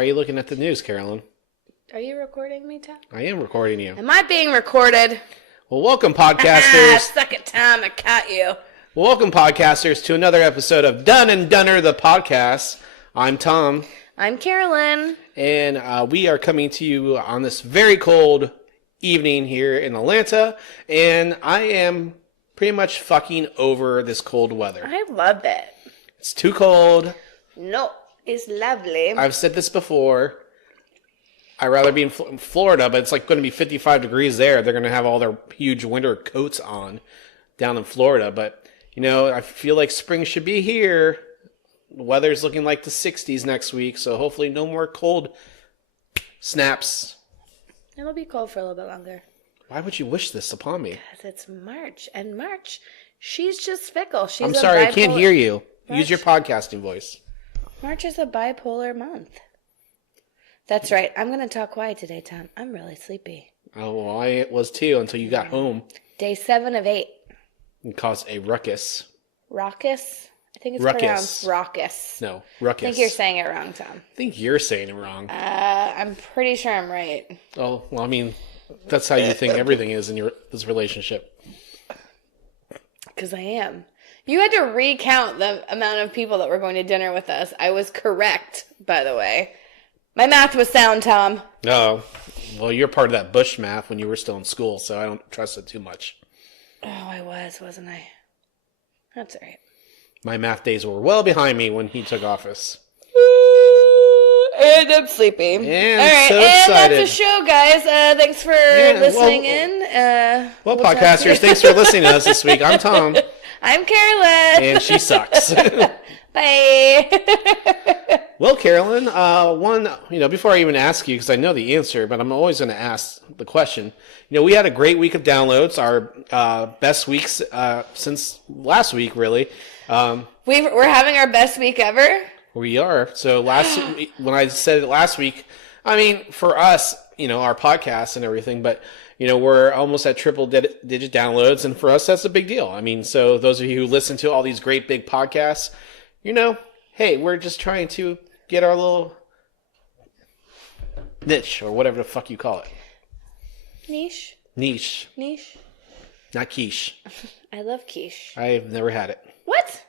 Why are you looking at the news, Carolyn? Are you recording me, Tom? I am recording you. Am I being recorded? Well, welcome, podcasters. Suck it, Tom. I caught you. Welcome, podcasters, to another episode of Done and Dunner, the podcast. I'm Tom. I'm Carolyn. And we are coming to you on this very cold evening here in Atlanta. And I am pretty much fucking over this cold weather. I love it. It's too cold. No, it's lovely. I've said this before. I'd rather be in Florida, but it's like going to be 55 degrees there. They're going to have all their huge winter coats on down in Florida. But, you know, I feel like spring should be here. The weather's looking like the 60s next week, so hopefully no more cold snaps. It'll be cold for a little bit longer. Why would you wish this upon me? Because it's March. And March, she's just fickle. I'm sorry, I can't hear you. Use your podcasting voice. March is a bipolar month. That's right. I'm going to talk quiet today, Tom. I'm really sleepy. Oh, well, I was too until you got home. Day 7 of 8. And caused a ruckus. Raucous? I think it's Ruckus. pronounced raucous. No, ruckus. I think you're saying it wrong, Tom. I think you're saying it wrong. I'm pretty sure I'm right. Oh, well, I mean, that's how you think everything is in this relationship. Because I am. You had to recount the amount of people that were going to dinner with us. I was correct, by the way. My math was sound, Tom. Oh, well, you're part of that Bush math when you were still in school, so I don't trust it too much. Oh, I was, wasn't I? That's all right. My math days were well behind me when he took office. And I'm sleepy. And all right, so and excited. that's the show, guys. Thanks for listening in. Well, podcasters, thanks for listening to us this week. I'm Tom. I'm Carolyn. And she sucks. Bye. Well, Carolyn, before I even ask you, because I know the answer, but I'm always going to ask the question. You know, we had a great week of downloads, our best weeks since last week, really. We're having our best week ever. We are. So when I said it last week, I mean, for us, you know, our podcast and everything, but, you know, we're almost at triple digit downloads. And for us, that's a big deal. I mean, so those of you who listen to all these great big podcasts, you know, hey, we're just trying to get our little niche or whatever the fuck you call it. Niche. Not quiche. I love quiche. I've never had it. What?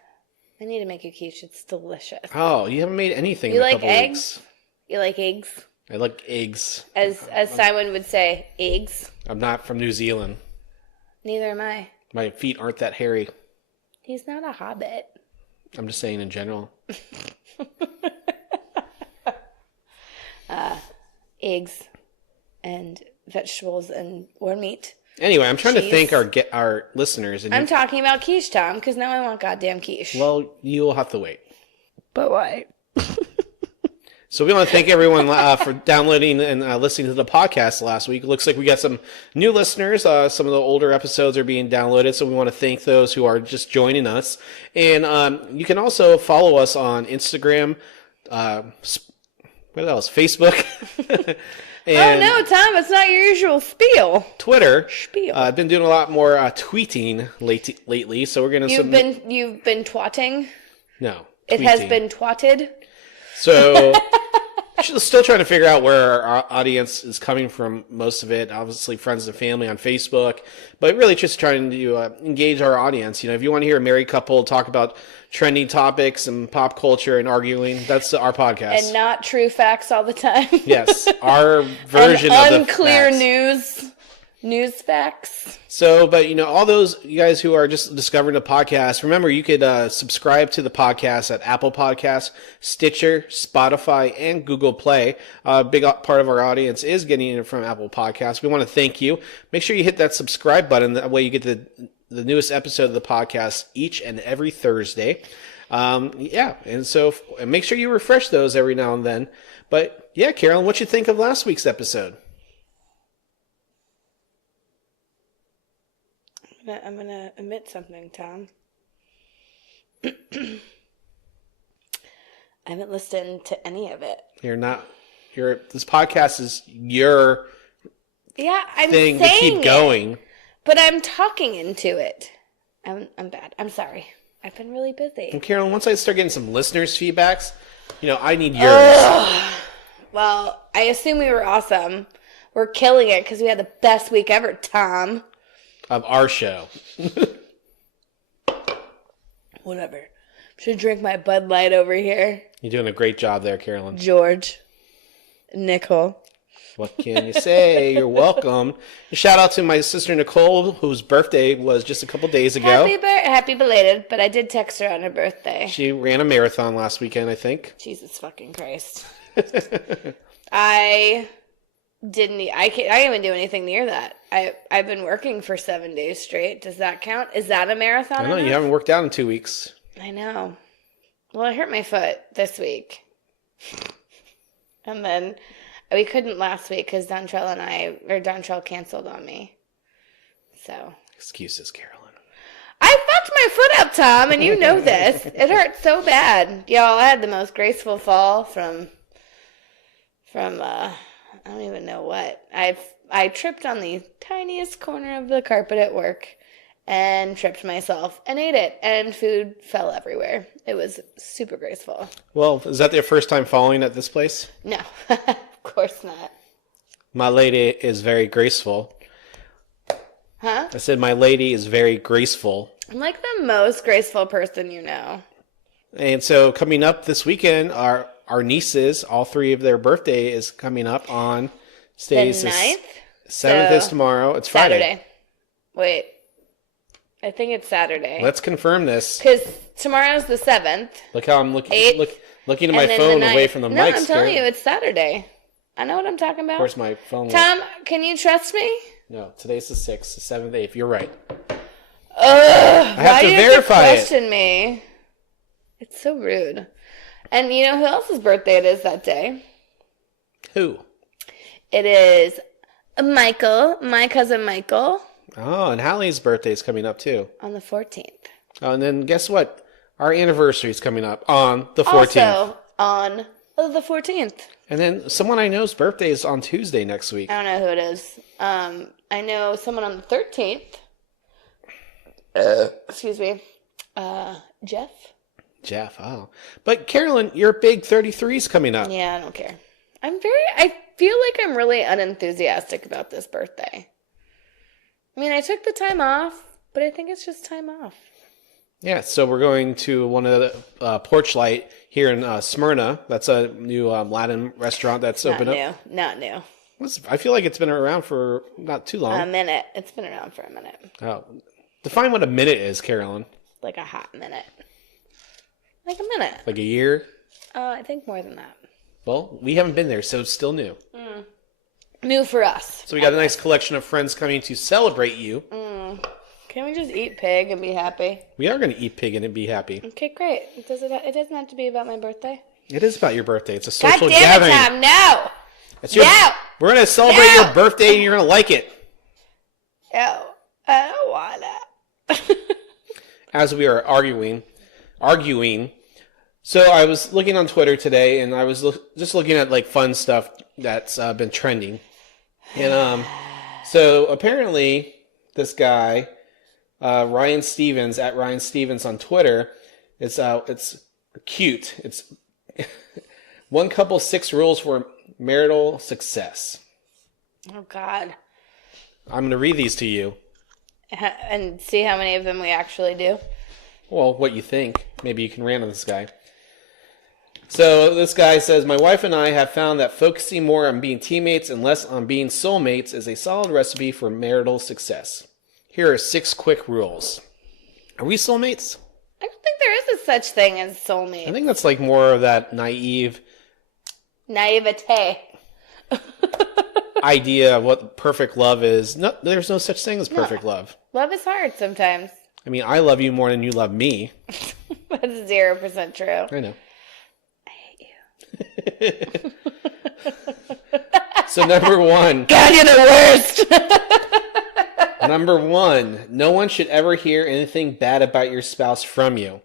I need to make you quiche. It's delicious. Oh, you haven't made anything you in a like couple eggs? weeks. You like eggs? I like eggs. As Simon would say, eggs. I'm not from New Zealand. Neither am I. My feet aren't that hairy. He's not a hobbit. I'm just saying in general. Eggs and vegetables and or meat. Anyway, I'm trying to thank our listeners. And I'm talking about quiche, Tom, because now I want goddamn quiche. Well, you'll have to wait. But why? So we want to thank everyone for downloading and listening to the podcast last week. It looks like we got some new listeners. Some of the older episodes are being downloaded, so we want to thank those who are just joining us. And you can also follow us on Instagram, what else? Facebook. And no, Tom, it's not your usual spiel. Twitter. Spiel. I've been doing a lot more tweeting lately, so we're going to... You've been twatting? No. It tweeting. has been twatted? So, still trying to figure out where our audience is coming from, most of it. Obviously, friends and family on Facebook, but really just trying to engage our audience. You know, if you want to hear a married couple talk about trending topics and pop culture and arguing, that's our podcast. And not true facts all the time. Yes, our version of the unclear facts. news facts. So, but you know, all those you guys who are just discovering the podcast, remember you could subscribe to the podcast at Apple Podcasts, Stitcher, Spotify, and Google Play. A big part of our audience is getting it from Apple Podcasts. We want to thank you. Make sure you hit that subscribe button. That way you get the newest episode of the podcast each and every Thursday. And so make sure you refresh those every now and then. But yeah, Carolyn, what you think of last week's episode? I'm gonna admit something, Tom. I haven't listened to any of it. This podcast is your I'm thing saying to keep going. But I'm talking into it. I'm bad. I'm sorry. I've been really busy. And Carolyn, once I start getting some listeners' feedbacks, you know, I need yours. Well, I assume we were awesome. We're killing it because we had the best week ever, Tom. Of our show. Whatever. Should drink my Bud Light over here. You're doing a great job there, Carolyn. George. Nicole. What can you say? You're welcome. Shout out to my sister Nicole, whose birthday was just a couple days ago. Happy belated, but I did text her on her birthday. She ran a marathon last weekend, I think. Jesus fucking Christ. I haven't do anything near that. I've been working for 7 days straight. Does that count? Is that a marathon? I know, you haven't worked out in 2 weeks. I know. Well, I hurt my foot this week. And then we couldn't last week because Dontrell canceled on me. So. Excuses, Carolyn. I fucked my foot up, Tom, and you know this. It hurt so bad. Y'all, I had the most graceful fall from I don't even know what. I tripped on the tiniest corner of the carpet at work and tripped myself and ate it, and food fell everywhere. It was super graceful. Well, is that your first time falling at this place? No, of course not. My lady is very graceful. Huh? I said my lady is very graceful. I'm like the most graceful person you know. And so coming up this weekend, our nieces, all three of their birthday is coming up on The 9th? 7th is tomorrow. It's Friday. Saturday. Wait. I think it's Saturday. Let's confirm this. Because tomorrow's the 7th. Look how I'm looking. 8th, Looking at my phone away from the mic. No, I'm telling you, it's Saturday. I know what I'm talking about. Of course, my phone. Tom, can you trust me? No, today's the 6th, the 7th, 8th. You're right. Ugh, I have to verify it. Question me. It's so rude. And you know who else's birthday it is that day? Who? It is Michael, my cousin Michael. Oh, and Hallie's birthday is coming up too. On the 14th. Oh, and then guess what? Our anniversary is coming up on the 14th. Also on the 14th. And then someone I know's birthday is on Tuesday next week. I don't know who it is. I know someone on the 13th. Excuse me. Jeff? Jeff, oh. But Carolyn, your big 33 is coming up. Yeah, I don't care. I feel like I'm really unenthusiastic about this birthday. I mean, I took the time off, but I think it's just time off. Yeah, so we're going to one of the Porch Light here in Smyrna. That's a new Latin restaurant that's opened up. Not new. I feel like it's been around for not too long. A minute. It's been around for a minute. Oh, define what a minute is, Carolyn. Like a hot minute. Like a minute. Like a year? I think more than that. Well, we haven't been there, so it's still new. New for us. So we got a nice collection of friends coming to celebrate you. Can we just eat pig and be happy? We are going to eat pig and be happy. Okay, great. It doesn't have to be about my birthday. It is about your birthday. It's a social God damn gathering. it, Tom! No! No! We're going to celebrate your birthday and you're going to like it. No, I don't wanna. As we are arguing. So I was looking on Twitter today, and I was just looking at like fun stuff that's been trending. And so apparently this guy, Ryan Stevens, at Ryan Stevens on Twitter, it's cute. It's 1 couple 6 rules for marital success. Oh God. I'm going to read these to you. And see how many of them we actually do. Well, what you think. Maybe you can rant on this guy. So this guy says, my wife and I have found that focusing more on being teammates and less on being soulmates is a solid recipe for marital success. Here are 6 quick rules. Are we soulmates? I don't think there is a such thing as soulmate. I think that's like more of that naivete idea of what perfect love is. No, there's no such thing as perfect love. Love is hard sometimes. I mean, I love you more than you love me. That's 0% true. I know. I hate you. So number 1. God, you're the worst. Number 1. No one should ever hear anything bad about your spouse from you.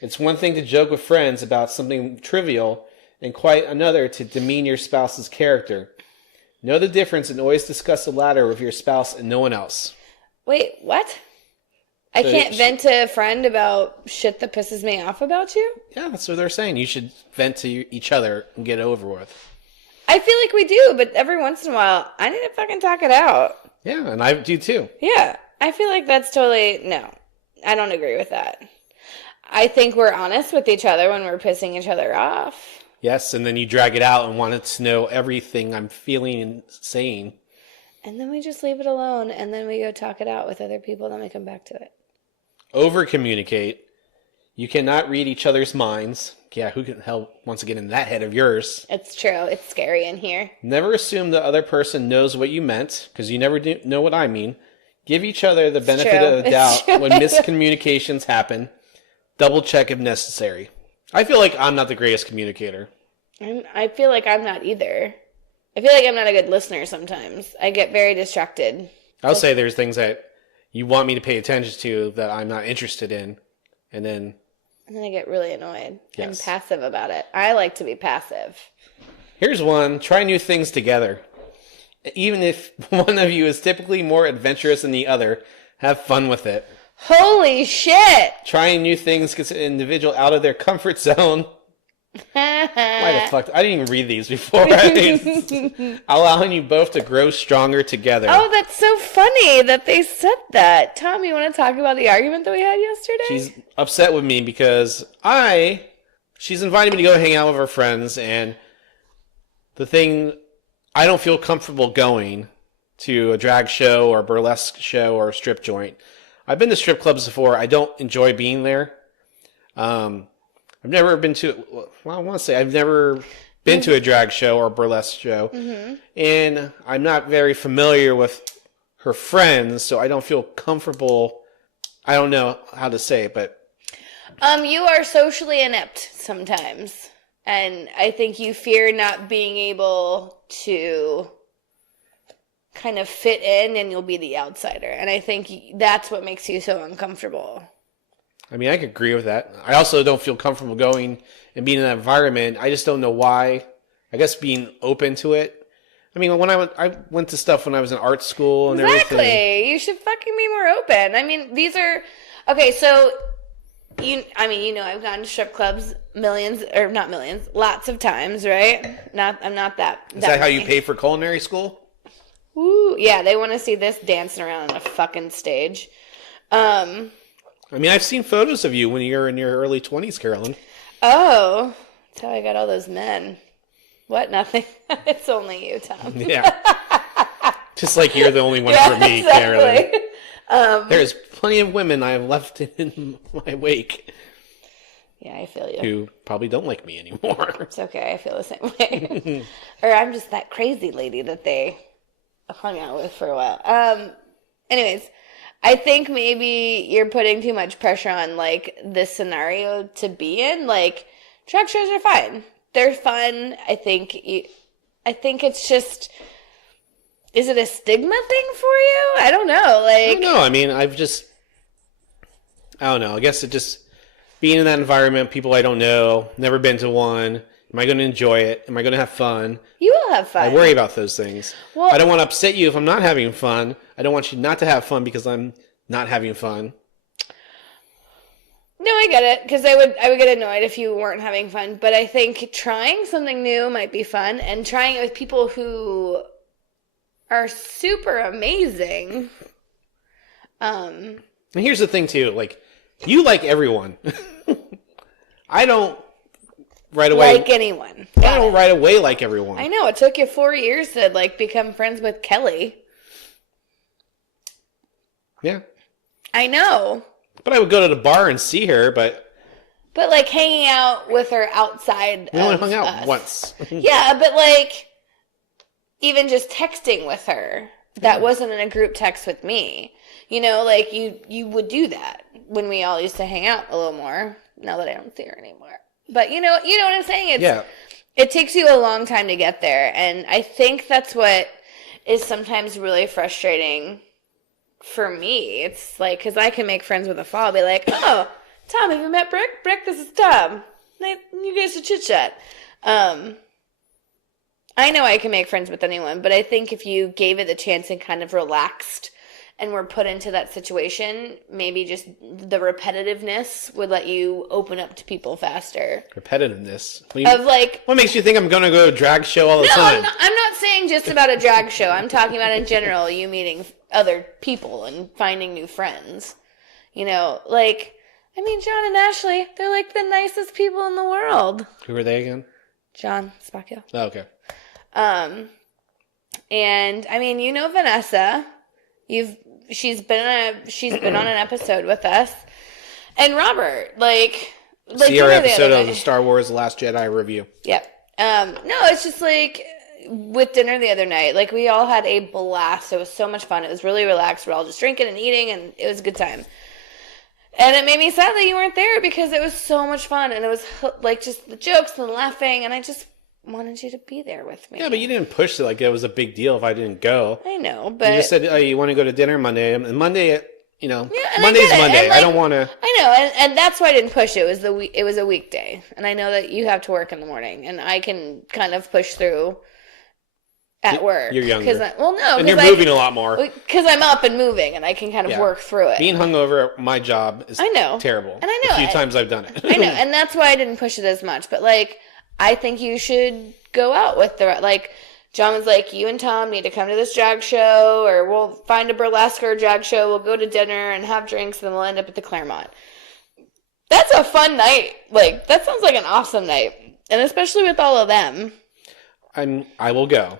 It's one thing to joke with friends about something trivial, and quite another to demean your spouse's character. Know the difference and always discuss the latter with your spouse and no one else. Wait, what? I can't vent to a friend about shit that pisses me off about you? Yeah, that's what they're saying. You should vent to each other and get it over with. I feel like we do, but every once in a while, I need to fucking talk it out. Yeah, and I do too. Yeah, I feel like that's totally, no, I don't agree with that. I think we're honest with each other when we're pissing each other off. Yes, and then you drag it out and want it to know everything I'm feeling and saying. And then we just leave it alone, and then we go talk it out with other people, then we come back to it. Over communicate. You cannot read each other's minds. Yeah, who can hell wants to get in that head of yours? It's true. It's scary in here. Never assume the other person knows what you meant, because you never know what I mean. Give each other the benefit of the doubt when miscommunications happen. Double check if necessary. I feel like I'm not the greatest communicator. I feel like I'm not either. I feel like I'm not a good listener sometimes. I get very distracted. I'll say there's things that you want me to pay attention to that I'm not interested in, and then I get really annoyed and Yes. passive about it. I like to be passive. Here's one. Try new things together. Even if one of you is typically more adventurous than the other, have fun with it. Holy shit! Trying new things gets an individual out of their comfort zone. Why the fuck? I didn't even read these before. Allowing you both to grow stronger together. Oh, that's so funny that they said that. Tom, you want to talk about the argument that we had yesterday? She's upset with me because she's invited me to go hang out with her friends, and the thing, I don't feel comfortable going to a drag show or a burlesque show or a strip joint. I've been to strip clubs before. I don't enjoy being there. I've never been to, well, I want to say I've never been to a drag show or a burlesque show. Mm-hmm. And I'm not very familiar with her friends, so I don't feel comfortable. I don't know how to say it, but you are socially inept sometimes. And I think you fear not being able to kind of fit in, and you'll be the outsider. And I think that's what makes you so uncomfortable. I mean, I could agree with that. I also don't feel comfortable going and being in that environment. I just don't know why. I guess being open to it. I mean, when I went to stuff when I was in art school and everything. Exactly. You should fucking be more open. I mean, these are okay. So I've gone to strip clubs lots of times, right? I'm not that. Is that how you pay for culinary school? Woo, yeah. They want to see this dancing around on a fucking stage. I mean, I've seen photos of you when you're in your early 20s, Carolyn. Oh, that's how I got all those men. What? Nothing. It's only you, Tom. Yeah. Just like you're the only one for me, exactly. Carolyn. There's plenty of women I have left in my wake. Yeah, I feel you. Who probably don't like me anymore. It's okay. I feel the same way. Or I'm just that crazy lady that they hung out with for a while. Anyways, I think maybe you're putting too much pressure on, like, this scenario to be in. Like, drag shows are fine. They're fun. I think it's just, is it a stigma thing for you? I don't know. Like, I don't know. I mean, I don't know. I guess it just, being in that environment, people I don't know, never been to one. Am I going to enjoy it? Am I going to have fun? You will have fun. I worry about those things. Well, I don't want to upset you if I'm not having fun. I don't want you not to have fun because I'm not having fun. No, I get it, because I would get annoyed if you weren't having fun. But I think trying something new might be fun, and trying it with people who are super amazing. And here's the thing too, like, you like everyone. I don't right away like anyone. I don't right away like everyone. I know, it took you 4 years to, like, become friends with Kelly. Yeah. I know. But I would go to the bar and see her, but like, hanging out with her outside we only of hung out us. once. Yeah, but, like, even just texting with her, that wasn't in a group text with me. You know, like, you would do that when we all used to hang out a little more, now that I don't see her anymore. But you know what I'm saying? It takes you a long time to get there, and I think that's what is sometimes really frustrating for me. It's like, because I can make friends with a fall. I'll be like, oh, Tom, have you met Brick? Brick, this is Tom. You guys should chit-chat. I know I can make friends with anyone, but I think if you gave it the chance and kind of relaxed and were put into that situation, maybe just the repetitiveness would let you open up to people faster. Repetitiveness? What makes you think I'm going to go to a drag show all the time? I'm not saying just about a drag show. I'm talking about in general, you meeting other people and finding new friends. You know, like, I mean, John and Ashley, they're like the nicest people in the world. Who are they again? John Spacchio. Oh, okay. And I mean, you know Vanessa. She's been on an episode with us. And Robert, like see our episode of the Star Wars The Last Jedi review. Yep. No, it's just like with dinner the other night, like we all had a blast. It was so much fun. It was really relaxed. We're all just drinking and eating, and it was a good time. And it made me sad that you weren't there because it was so much fun, and it was like just the jokes and laughing, and I just wanted you to be there with me. Yeah, but you didn't push it like it was a big deal if I didn't go. I know, but you just said, "Oh, you want to go to dinner Monday?" And Monday, you know, yeah, Monday's Monday. Like, I don't want to. I know, and that's why I didn't push it. It was a weekday, and I know that you have to work in the morning, and I can kind of push through at work. You're younger. And you're moving a lot more. Because I'm up and moving, and I can kind of work through it. Being hungover at my job is terrible. And I know. A few times I've done it. I know, and that's why I didn't push it as much. But, like, I think you should go out with like, John was like, you and Tom need to come to this drag show, or we'll find a burlesque or a drag show, we'll go to dinner and have drinks, and then we'll end up at the Claremont. That's a fun night. Like, that sounds like an awesome night. And especially with all of them. I will go.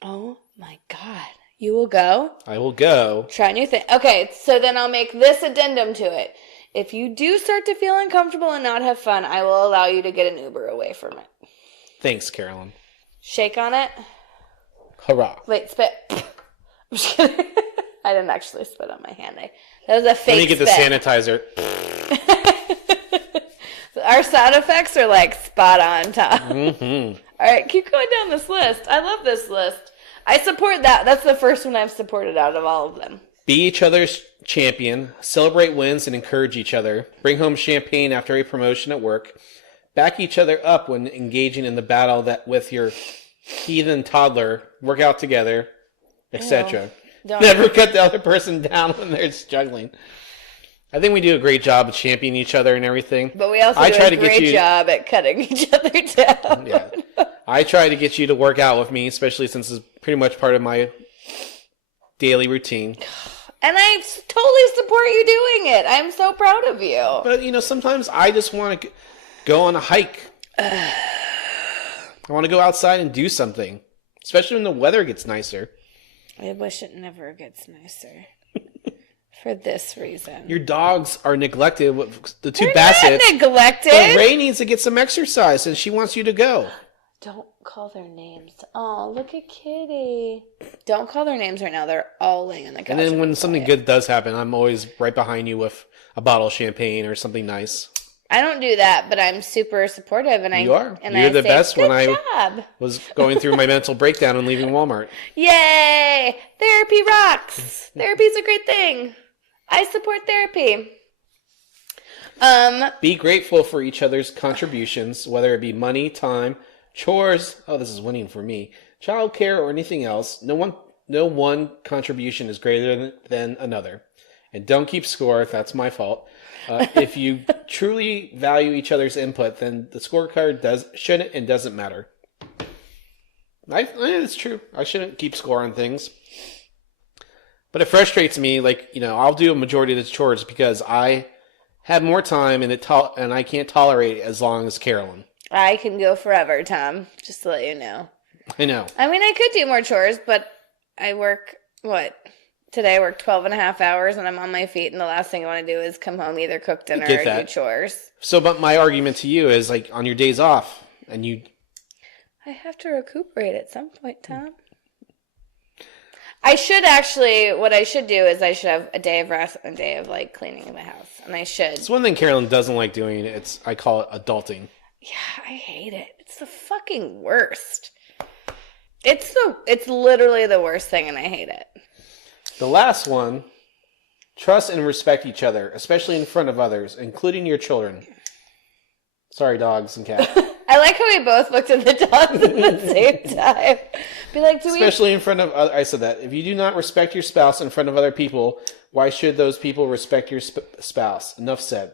Oh my God. You will go? I will go. Try new thing. Okay, so then I'll make this addendum to it. If you do start to feel uncomfortable and not have fun, I will allow you to get an Uber away from it. Thanks, Carolyn. Shake on it. Hurrah. Wait, spit. I'm just kidding. I didn't actually spit on my hand. That was a fake Let me get spit. the sanitizer. Our sound effects are like spot on, Tom. Mm-hmm. All right, keep going down this list. I love this list. I support that. That's the first one I've supported out of all of them. Be each other's champion. Celebrate wins and encourage each other. Bring home champagne after a promotion at work. Back each other up when engaging in the battle that with your heathen toddler. Work out together, etc. Never cut the other person down when they're struggling. I think we do a great job of championing each other and everything. But we also do a great job at cutting each other down. Yeah. I try to get you to work out with me, especially since it's pretty much part of my daily routine. And I totally support you doing it. I'm so proud of you. But, you know, sometimes I just want to go on a hike. I want to go outside and do something, especially when the weather gets nicer. I wish it never gets nicer. For this reason. Your dogs are neglected with the two They're Bassets. Not neglected. But Ray needs to get some exercise, and she wants you to go. Don't call their names. Oh, look at Kitty. Don't call their names right now. They're all laying on the couch. And then when something good does happen, I'm always right behind you with a bottle of champagne or something nice. I don't do that, but I'm super supportive. And you are. And You're the say, best when job. I was going through my mental breakdown and leaving Walmart. Yay! Therapy rocks. Therapy's a great thing. I support therapy. Be grateful for each other's contributions, whether it be money, time, chores. Oh, this is winning for me. Childcare or anything else. No one contribution is greater than another. And don't keep score if that's my fault. If you truly value each other's input, then the scorecard shouldn't and doesn't matter. It's true. I shouldn't keep score on things. But it frustrates me, like, you know, I'll do a majority of the chores because I have more time and and I can't tolerate it as long as Carolyn. I can go forever, Tom, just to let you know. I know. I mean, I could do more chores, but I work, today I worked 12 and a half hours and I'm on my feet, and the last thing I want to do is come home, either cook dinner or do chores. So, but my argument to you is, like, on your days off, and I have to recuperate at some point, Tom. I should actually, what I should do is I should have a day of rest and a day of, like, cleaning the house. And I should. It's one thing Carolyn doesn't like doing. I call it adulting. Yeah, I hate it. It's the fucking worst. It's literally the worst thing, and I hate it. The last one, trust and respect each other, especially in front of others, including your children. Sorry, dogs and cats. I like how we both looked at the dogs at the same time. Be like, do we? Especially in front of other, I said that. If you do not respect your spouse in front of other people, why should those people respect your spouse? Enough said.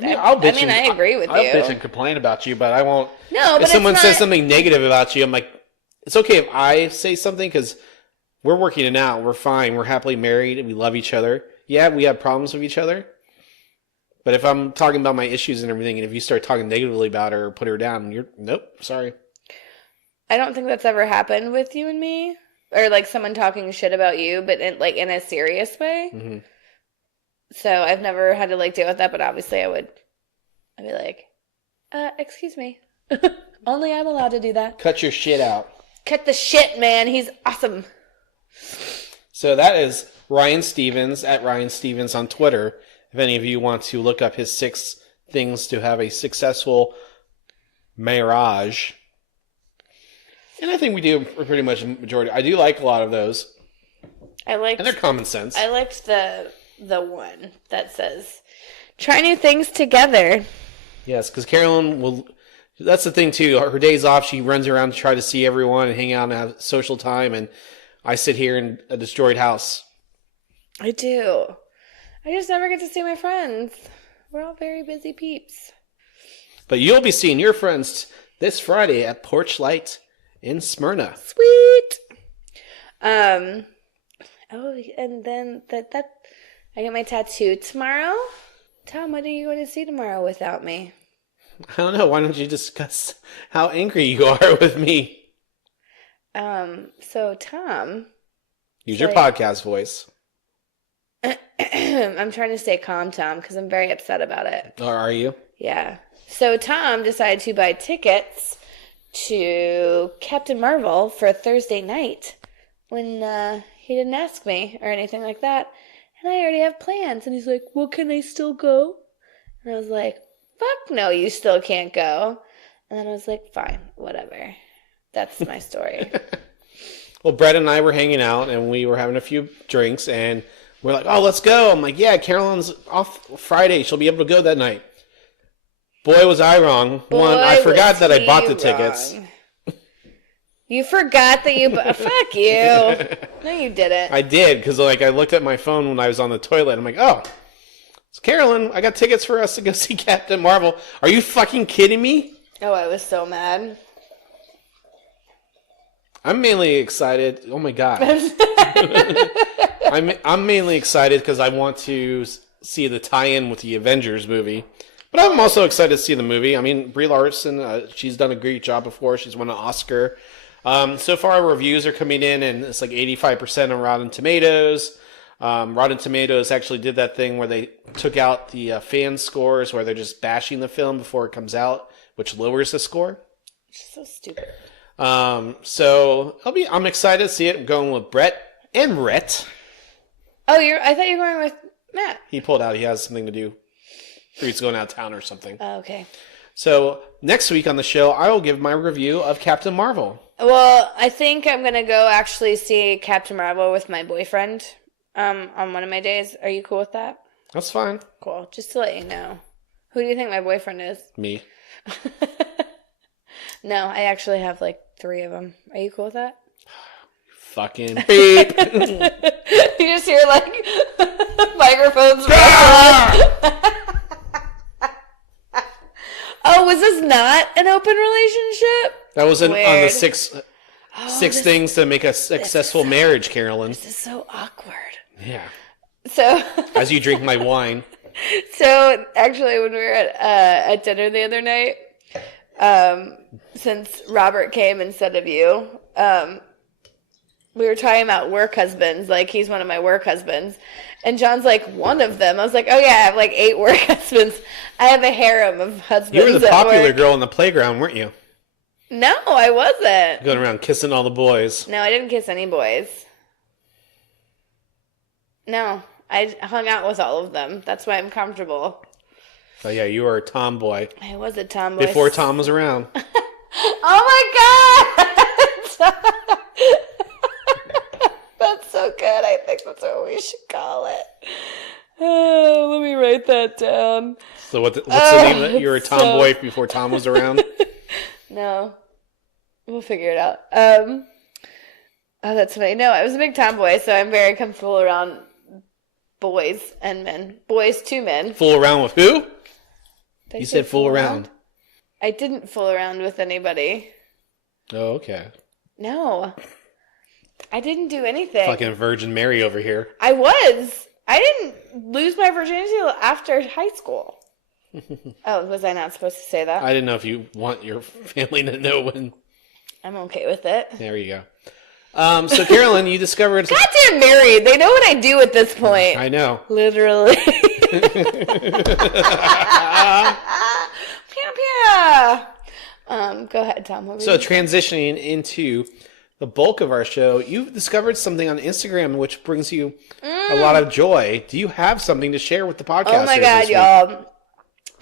I agree with I'll you. bitch and complain about you, but I won't. No, but if someone it's says not... something negative about you, I'm like, it's okay if I say something because we're working it out. We're fine. We're happily married and we love each other. Yeah, we have problems with each other. But if I'm talking about my issues and everything, and if you start talking negatively about her or put her down, you're nope, sorry. I don't think that's ever happened with you and me, or like someone talking shit about you, but in a serious way. Mm-hmm. So I've never had to like deal with that, but obviously I'd be like, excuse me, only I'm allowed to do that. Cut your shit out. Cut the shit, man. He's awesome. So that is Ryan Stevens at Ryan Stevens on Twitter. If any of you want to look up his 6 things to have a successful marriage. And I think we do pretty much a majority. I do like a lot of those. And they're common sense. I liked the one that says, try new things together. Yes, because Carolyn will... That's the thing, too. Her days off, she runs around to try to see everyone and hang out and have social time. And I sit here in a destroyed house. I do. I just never get to see my friends. We're all very busy peeps. But you'll be seeing your friends this Friday at Porch Light in Smyrna. Sweet. Oh, and then that I get my tattoo tomorrow. Tom, what are you going to see tomorrow without me? I don't know. Why don't you discuss how angry you are with me? So Tom. Use your podcast voice. I'm trying to stay calm, Tom, because I'm very upset about it. Or are you? Yeah. So Tom decided to buy tickets to Captain Marvel for Thursday night when he didn't ask me or anything like that. And I already have plans. And he's like, well, can I still go? And I was like, fuck no, you still can't go. And then I was like, fine, whatever. That's my story. Well, Brett and I were hanging out, and we were having a few drinks, and we're like, oh, let's go. I'm like, yeah, Carolyn's off Friday. She'll be able to go that night. Boy, was I wrong. One, I forgot that I bought the tickets. You forgot that you... Fuck you. No, you didn't. I did, because I looked at my phone when I was on the toilet. I'm like, oh, it's Carolyn. I got tickets for us to go see Captain Marvel. Are you fucking kidding me? Oh, I was so mad. I'm mainly excited. Oh, my God. I'm mainly excited because I want to see the tie-in with the Avengers movie. But I'm also excited to see the movie. I mean, Brie Larson, she's done a great job before. She's won an Oscar. So far, reviews are coming in, and it's like 85% on Rotten Tomatoes. Rotten Tomatoes actually did that thing where they took out the fan scores, where they're just bashing the film before it comes out, which lowers the score. Which is so stupid. So I'm excited to see it. I'm going with Brett and Rhett. Oh, I thought you were going with Matt. He pulled out. He has something to do. Or he's going out of town or something. Oh, okay. So next week on the show, I will give my review of Captain Marvel. Well, I think I'm going to go actually see Captain Marvel with my boyfriend on one of my days. Are you cool with that? That's fine. Cool. Just to let you know. Who do you think my boyfriend is? Me. No, I actually have like 3 of them. Are you cool with that? Fucking beep. You just hear like microphones. Oh, was this not an open relationship? That was on the Weird. six things to make a successful marriage, Carolyn. This is so awkward. Yeah. So As you drink my wine. So actually, when we were at dinner the other night, since Robert came instead of you, we were talking about work husbands. Like, he's one of my work husbands. And John's like, one of them. I was like, oh, yeah, I have like 8 work husbands. I have a harem of husbands. You were the popular work. girl in the playground, weren't you? No, I wasn't. Going around kissing all the boys. No, I didn't kiss any boys. No, I hung out with all of them. That's why I'm comfortable. Oh, yeah, you were a tomboy. I was a tomboy. Before Tom was around. Oh, my God! That's so good. I think that's what we should call it. Oh, let me write that down. So what's the name of it? You were a tomboy before Tom was around? No. We'll figure it out. Oh, that's funny. No, I was a big tomboy, so I'm very comfortable around boys and men. Boys to men. Fool around with who? Did I You say said fool around. I didn't fool around with anybody. Oh, okay. No. I didn't do anything. Fucking Virgin Mary over here. I was. I didn't lose my virginity until after high school. Oh, was I not supposed to say that? I didn't know if you want your family to know when. I'm okay with it. There you go. So Carolyn, you discovered. Goddamn married. They know what I do at this point. I know. Literally. Pew, pew. Go ahead, Tom. So transitioning into the bulk of our show, you've discovered something on Instagram which brings you a lot of joy. Do you have something to share with the podcast? Oh my God, y'all.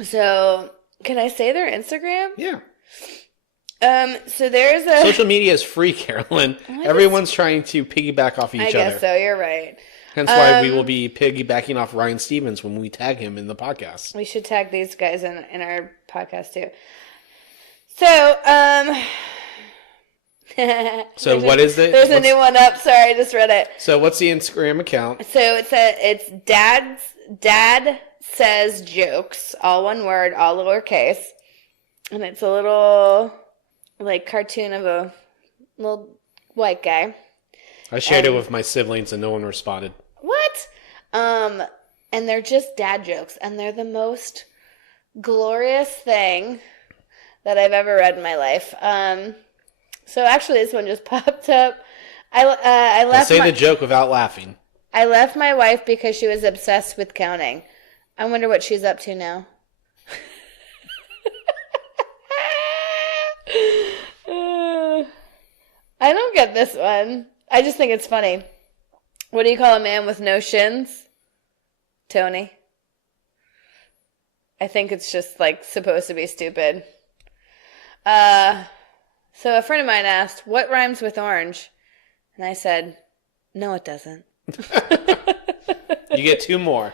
So, can I say their Instagram? Yeah. So there's a... Social media is free, Carolyn. Everyone's trying to piggyback off each other. I guess so, you're right. Hence why we will be piggybacking off Ryan Stevens when we tag him in the podcast. We should tag these guys in our podcast too. So, so what is it? There's a new one up. Sorry, I just read it. So what's the Instagram account? So it's Dad Says Jokes, all one word, all lowercase, and it's a little like cartoon of a little white guy. I shared it with my siblings and no one responded. What? And they're just dad jokes, and they're the most glorious thing that I've ever read in my life. So actually, this one just popped up. I left. Say the joke without laughing. I left my wife because she was obsessed with counting. I wonder what she's up to now. I don't get this one. I just think it's funny. What do you call a man with no shins? Tony. I think it's just like supposed to be stupid. So a friend of mine asked, what rhymes with orange? And I said, no, it doesn't. You get two more.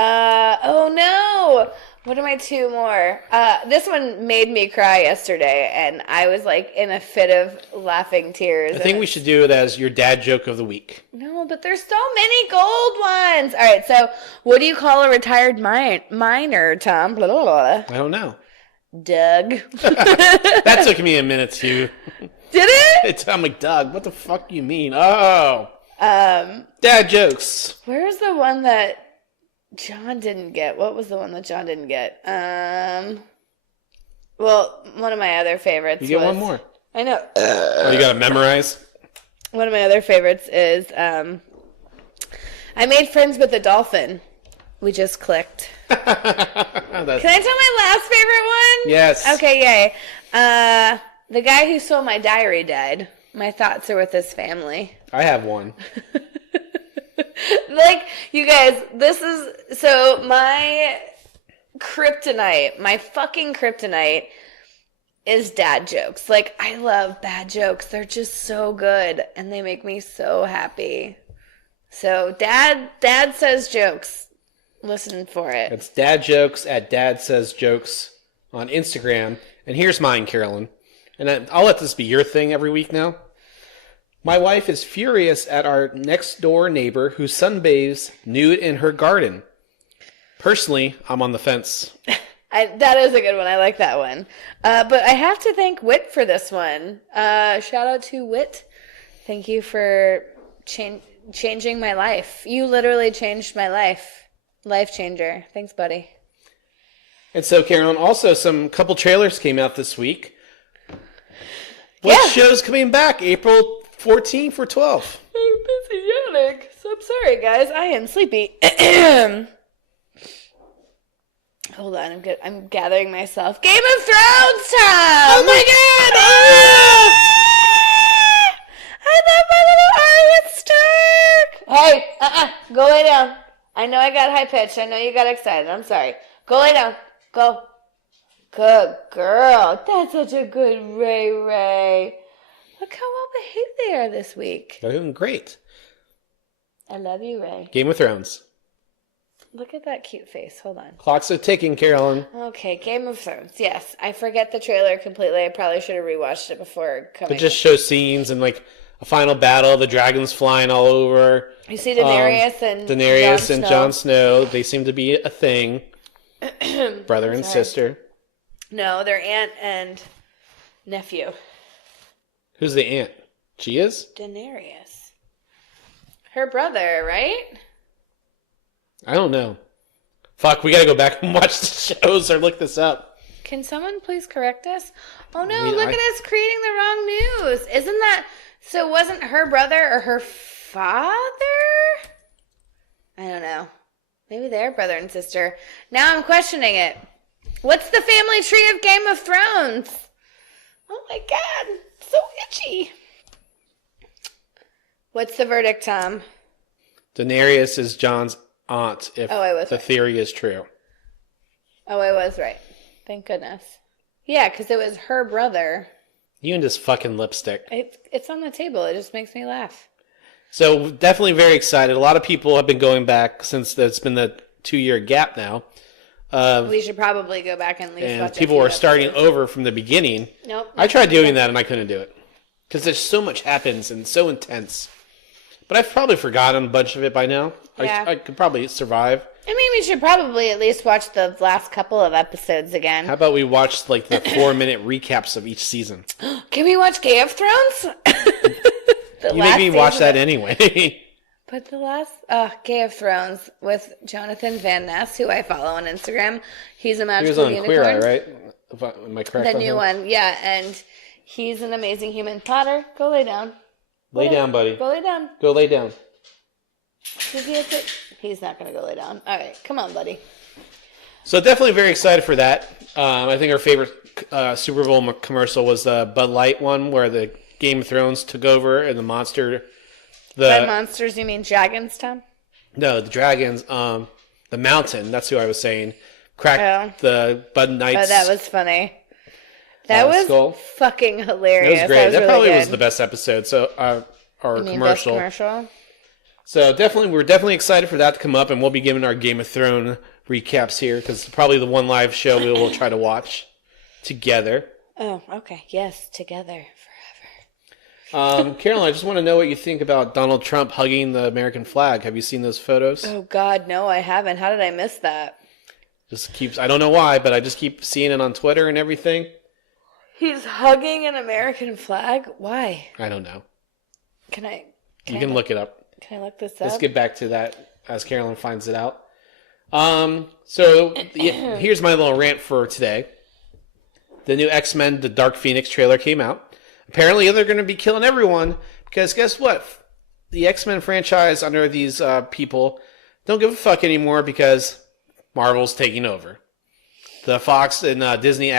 Oh no! What are my two more? This one made me cry yesterday, and I was like in a fit of laughing tears. I think we should do it as your dad joke of the week. No, but there's so many gold ones. All right, so what do you call a retired miner, Tom? Blah, blah, blah. I don't know. Doug. That took me a minute to. Did it? I'm like, Doug, what the fuck you mean? Oh. Dad jokes. Where's the one that John didn't get? What was the one that John didn't get? Well, one of my other favorites. You get one more. I know. Oh, you gotta memorize? One of my other favorites is I made friends with a dolphin. We just clicked. Can I tell my last favorite one? Yes. Okay, yay. The guy who stole my diary died. My thoughts are with his family. I have one. Like, you guys, this is... So, my kryptonite, my fucking kryptonite is dad jokes. Like, I love bad jokes. They're just so good, and they make me so happy. So, Dad Says Jokes. Listen for it. It's dad jokes at Dad Says Jokes on Instagram. And here's mine, Carolyn. And I'll let this be your thing every week now. My wife is furious at our next door neighbor who sunbathes nude in her garden. Personally, I'm on the fence. That is a good one. I like that one. But I have to thank Wit for this one. Shout out to Wit. Thank you for changing my life. You literally changed my life. Life changer. Thanks, buddy. And so, Carolyn, also some couple trailers came out this week. What show's coming back April 14th or 12th? I'm busy yawning, so I'm sorry, guys. I am sleepy. Hold on, I'm gathering myself. Game of Thrones time! Oh my god! Oh! I love my little Arya Stark! Hey, go lay down. I know I got high pitched. I know you got excited. I'm sorry. Go lay down. Go. Good girl. That's such a good Ray. Look how well behaved they are this week. They're doing great. I love you, Ray. Game of Thrones. Look at that cute face. Hold on. Clocks are ticking, Carolyn. Okay, Game of Thrones. Yes, I forget the trailer completely. I probably should have rewatched it before coming. It just shows scenes and like a final battle. The dragons flying all over. You see Daenerys and Daenerys Jon and Snow. Jon Snow. They seem to be a thing. Brother and Sorry. sister. No, they're aunt and nephew. Who's the aunt? She is? Daenerys. Her brother, right? I don't know. Fuck, we gotta go back and watch the shows or look this up. Can someone please correct us? Oh no, mean, look at us creating the wrong news. Isn't that... So wasn't her brother or her father? I don't know. Maybe they're brother and sister. Now I'm questioning it. What's the family tree of Game of Thrones? Oh my god, so itchy. What's the verdict, Tom? Daenerys is Jon's aunt, if Oh, I was the right. theory is true. Oh, I was right. Thank goodness. Yeah, because it was her brother. You and this fucking lipstick. It's on the table. It just makes me laugh. So definitely very excited. A lot of people have been going back since it's been the 2-year gap now. We should probably go back and at least And watch a people few are starting episodes. over from the beginning. Nope. I tried doing that and I couldn't do it. Because there's so much happens and so intense. But I've probably forgotten a bunch of it by now. Yeah. I could probably survive. I mean, we should probably at least watch the last couple of episodes again. How about we watch like the 4-minute recaps of each season? Can we watch Game of Thrones? The You last make me watch season that anyway. But the last Game of Thrones with Jonathan Van Ness, who I follow on Instagram. He's a He magical was on Queer Eye, unicorn. right? Am I correct? The on new that? one, yeah, and he's an amazing human. Potter, go lay down. Lay down, buddy. Go lay down. Go lay down. Does he have to? He's not going to go lay down. All right, come on, buddy. So definitely very excited for that. I think our favorite Super Bowl commercial was the Bud Light one, where the Game of Thrones took over and the monster, By monsters, you mean dragons, Tom? the dragons, the mountain. That's who I was saying. Cracked the Bud Knights. Oh, that was funny. That was skull. fucking hilarious. That was great. That really probably good. was the best episode. So our You mean best commercial. commercial? So we're definitely excited for that to come up, and we'll be giving our Game of Thrones recaps here because it's probably the one live show we will try to watch together. Oh, okay. Yes, together forever. Caroline, I just want to know what you think about Donald Trump hugging the American flag. Have you seen those photos? Oh God, no, I haven't. How did I miss that? I don't know why, but I just keep seeing it on Twitter and everything. He's hugging an American flag. Why? I don't know. Can I? You can look it up. Can I look this up? Let's get back to that as Caroline finds it out. Here's my little rant for today. The new X-Men, the Dark Phoenix trailer came out. Apparently they're going to be killing everyone because guess what? The X-Men franchise under these people don't give a fuck anymore because Marvel's taking over. The Fox and Disney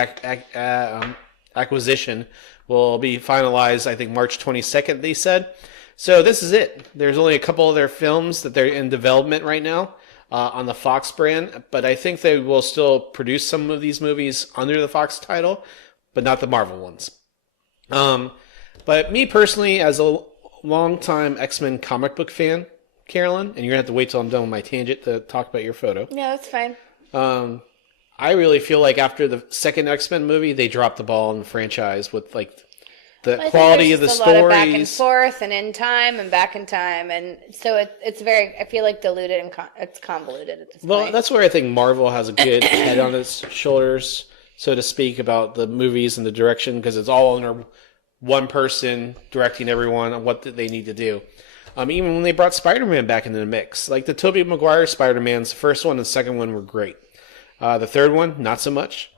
acquisition will be finalized, I think, March 22nd, they said. So this is it. There's only a couple of their films that they're in development right now on the Fox brand, but I think they will still produce some of these movies under the Fox title, but not the Marvel ones. But me personally, as a longtime X-Men comic book fan, Carolyn, and you're going to have to wait till I'm done with my tangent to talk about your photo. Yeah, that's fine. I really feel like after the second X-Men movie, they dropped the ball in the franchise with like the quality of the A lot of back and stories. forth, and in time, and back in time, and so it's very. I feel like diluted and it's convoluted at this Well, point. that's where I think Marvel has a good head on its shoulders, so to speak, about the movies and the direction, because it's all under one person directing everyone on what they need to do. Even when they brought Spider-Man back into the mix, like the Tobey Maguire Spider-Mans, the first one and the second one were great. The third one, not so much.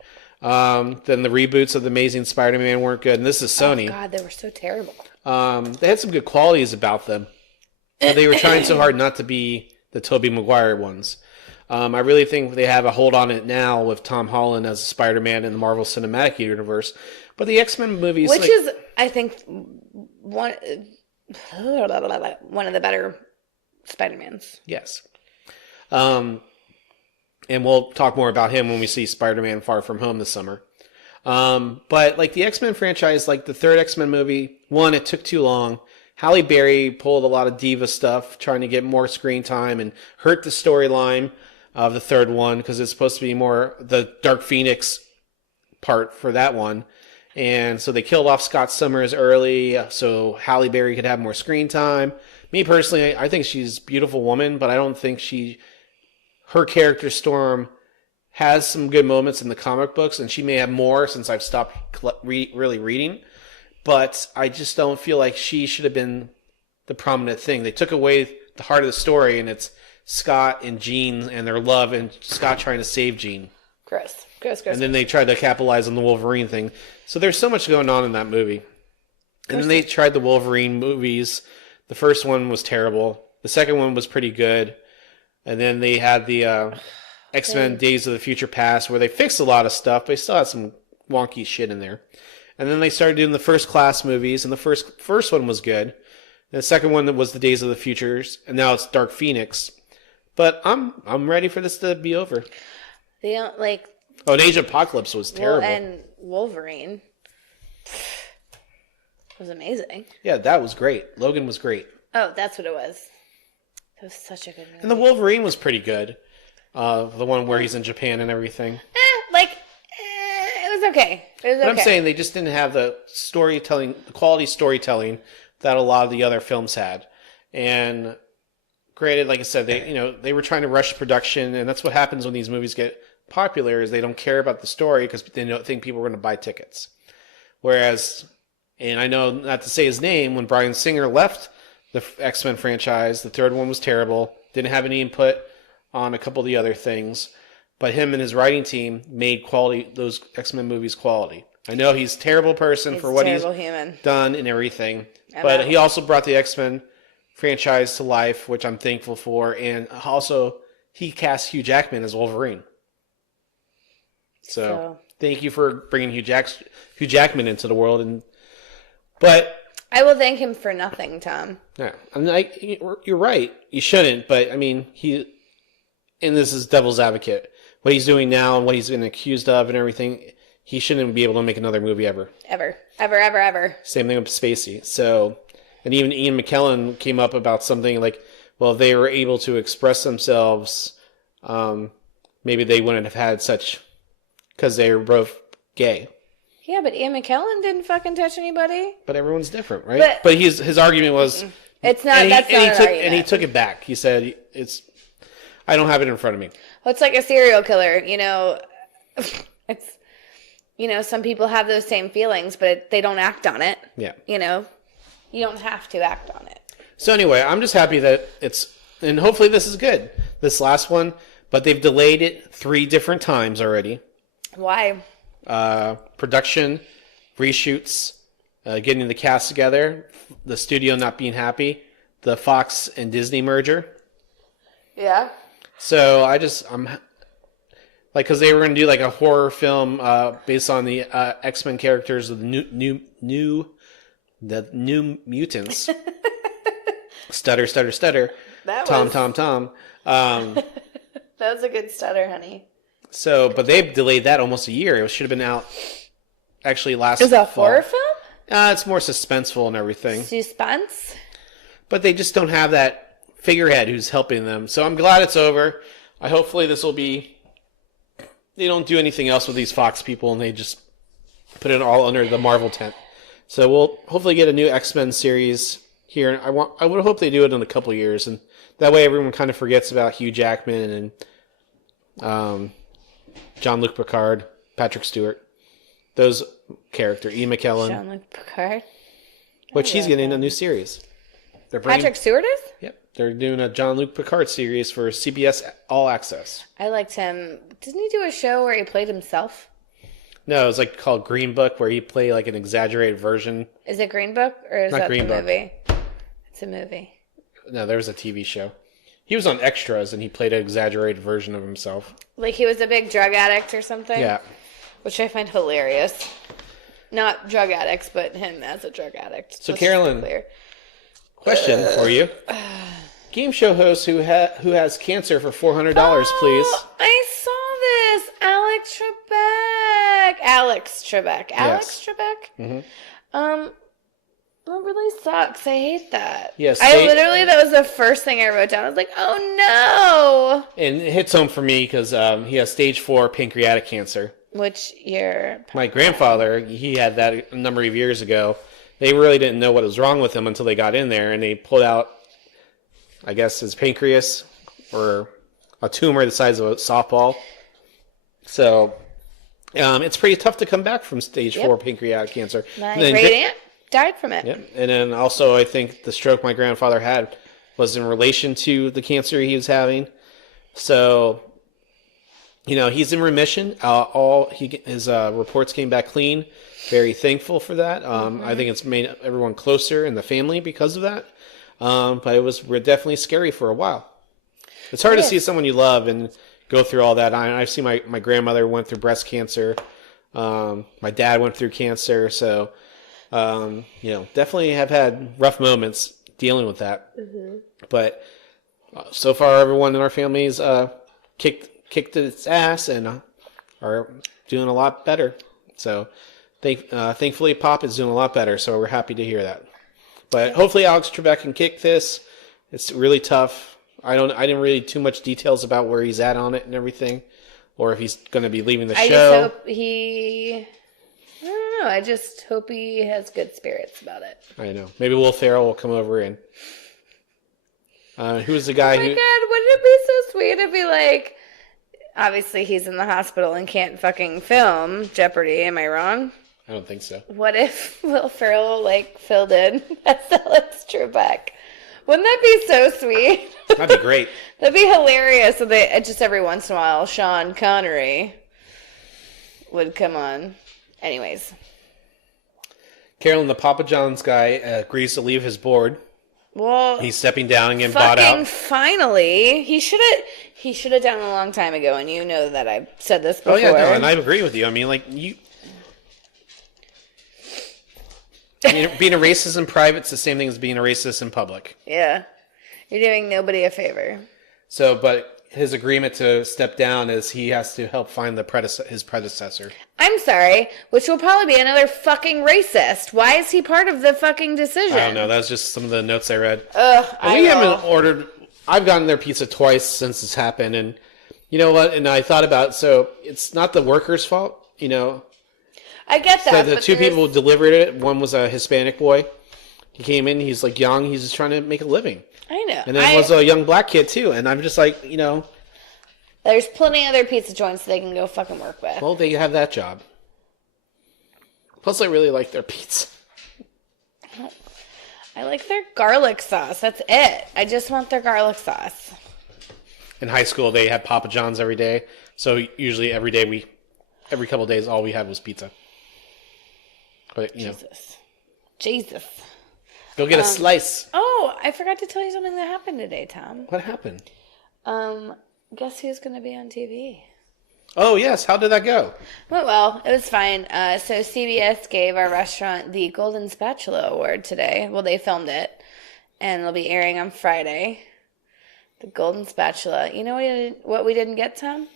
Then the reboots of the Amazing Spider-Man weren't good, and this is Sony. Oh God, they were so terrible. They had some good qualities about them, but they were trying so hard not to be the Tobey Maguire ones. I really think they have a hold on it now with Tom Holland as Spider-Man in the Marvel Cinematic Universe. But the X-Men movies, Which is, I think, one of the better Spider-Mans. yes. And we'll talk more about him when we see Spider-Man Far From Home this summer. But like the X-Men franchise, like the third X-Men movie, one, it took too long. Halle Berry pulled a lot of diva stuff, trying to get more screen time and hurt the storyline of the third one because it's supposed to be more the Dark Phoenix part for that one. And so they killed off Scott Summers early so Halle Berry could have more screen time. Me personally, I think she's a beautiful woman, but I don't think her character Storm has some good moments in the comic books, and she may have more since I've stopped really reading. But I just don't feel like she should have been the prominent thing. They took away the heart of the story, and it's Scott and Jean and their love, and Scott trying to save Jean. Gross. And then they tried to capitalize on the Wolverine thing. So there's so much going on in that movie. And then they tried the Wolverine movies. The first one was terrible. The second one was pretty good. And then they had the X-Men Days of the Future Past, where they fixed a lot of stuff, but they still had some wonky shit in there. And then they started doing the First Class movies, and the first one was good. And the second one was the Days of the Futures, and now it's Dark Phoenix. But I'm ready for this to be over. They don't like. Oh, and Age of Apocalypse was terrible. And Wolverine was amazing. Yeah, that was great. Logan was great. Oh, that's what it was. It was such a good movie. And the Wolverine was pretty good. The one where he's in Japan and everything. It was okay. But I'm saying they just didn't have the quality storytelling that a lot of the other films had. And granted, like I said, they were trying to rush production, and that's what happens when these movies get popular, is they don't care about the story because they don't think people are going to buy tickets. Whereas, and I know not to say his name, when Bryan Singer left the X-Men franchise, the third one was terrible, didn't have any input on a couple of the other things, but him and his writing team made those X-Men movies quality. I know he's a terrible person for what he's done and everything, but he also brought the X-Men franchise to life, which I'm thankful for, and also he cast Hugh Jackman as Wolverine. So thank you for bringing Hugh Jackman into the world, but I will thank him for nothing, Tom. Yeah, you're right. You shouldn't, but I mean, and this is devil's advocate. What he's doing now and what he's been accused of and everything, he shouldn't be able to make another movie ever. Ever. Same thing with Spacey. So, and even Ian McKellen came up about something like, well, if they were able to express themselves, maybe they wouldn't have had such, because they were both gay. Yeah, but Ian McKellen didn't fucking touch anybody. But everyone's different, right? But his argument was, it's not. That's not an argument. And he took it back. He said, I don't have it in front of me. Well, it's like a serial killer, it's, some people have those same feelings, but they don't act on it. Yeah. You don't have to act on it. So anyway, I'm just happy that and hopefully this is good, this last one, but they've delayed it 3 different times already. Why? Production, reshoots, getting the cast together, the studio not being happy, the Fox and Disney merger. Yeah. So I'm like, because they were going to do like a horror film based on the X-Men characters of the new mutants. Stutter. Tom. That was a good stutter, honey. So, but they've delayed that almost a year. It should have been out actually last. Is it a horror film? It's more suspenseful and everything. Suspense. But they just don't have that figurehead who's helping them. So I'm glad it's over. Hopefully this will be. They don't do anything else with these Fox people, and they just put it all under the Marvel tent. So we'll hopefully get a new X-Men series here. I would hope they do it in a couple years, and that way everyone kind of forgets about Hugh Jackman and Jean-Luc Picard, Patrick Stewart, those characters, Ian McKellen. Jean-Luc Picard. Which he's getting a new series. Patrick Stewart is? Yep. They're doing a Jean-Luc Picard series for CBS All Access. I liked him. Didn't he do a show where he played himself? No, it was like called Green Book, where he played like an exaggerated version. Is it Green Book or is that the movie? It's a movie. No, there was a TV show. He was on Extras and he played an exaggerated version of himself. Like he was a big drug addict or something? Yeah. Which I find hilarious. Not drug addicts, but him as a drug addict. So Carolyn, question for you. Game show host who has cancer for $400, please. I saw this. Alex Trebek. Yes. Mm-hmm. That really sucks. I hate that. Yes. That was the first thing I wrote down. I was like, oh no. And it hits home for me because he has stage 4 pancreatic cancer. Which your My grandfather, he had that a number of years ago. They really didn't know what was wrong with him until they got in there, and they pulled out, I guess, his pancreas or a tumor the size of a softball. So it's pretty tough to come back from stage 4 pancreatic cancer. My great aunt died from it. Yep. And then also, I think the stroke my grandfather had was in relation to the cancer he was having. So, he's in remission. His reports came back clean. Very thankful for that. I think it's made everyone closer in the family because of that. But it was definitely scary for a while. It's hard to see someone you love and go through all that. I've seen my grandmother went through breast cancer. My dad went through cancer. So, definitely have had rough moments dealing with that. Mm-hmm. But so far, everyone in our families kicked its ass and are doing a lot better. So, thankfully, Pop is doing a lot better. So we're happy to hear that. But hopefully, Alex Trebek can kick this. It's really tough. I didn't read too much details about where he's at on it and everything, or if he's going to be leaving the show. I don't know. I just hope he has good spirits about it. I know. Maybe Will Ferrell will come over and. Who's the guy who? Oh my God! Wouldn't it be so sweet if he like? Obviously, he's in the hospital and can't fucking film Jeopardy. Am I wrong? I don't think so. What if Will Ferrell filled in as Alex Trebek? Wouldn't that be so sweet? That'd be great. That'd be hilarious. So they just every once in a while, Sean Connery would come on. Anyways, Carolyn, the Papa John's guy, agrees to leave his board. Well, he's stepping down and getting bought out. Finally, he should have done it a long time ago. And you know that I've said this before. Oh yeah, no, and I agree with you. I mean, you. Being a racist in private is the same thing as being a racist in public. Yeah. You're doing nobody a favor. So, but his agreement to step down is he has to help find his predecessor. I'm sorry, which will probably be another fucking racist. Why is he part of the fucking decision? I don't know. That's just some of the notes I read. I've gotten their pizza twice since this happened, and you know what? And I thought about so it's not the workers' fault, I get that. So the two people who delivered it, one was a Hispanic boy. He came in, he's young, he's just trying to make a living. I know. And then there was a young black kid too, and I'm just there's plenty of other pizza joints they can go fucking work with. Well, they have that job. Plus, I really like their pizza. I like their garlic sauce. That's it. I just want their garlic sauce. In high school, they had Papa John's every day. So usually every couple of days, all we had was pizza. But, Jesus. Go get a slice. Oh, I forgot to tell you something that happened today, Tom. What happened? Guess who's going to be on TV? Oh, yes. How did that go? Went well. It was fine. So CBS gave our restaurant the Golden Spatula Award today. Well, they filmed it, and it'll be airing on Friday. The Golden Spatula. You know what we didn't get, Tom?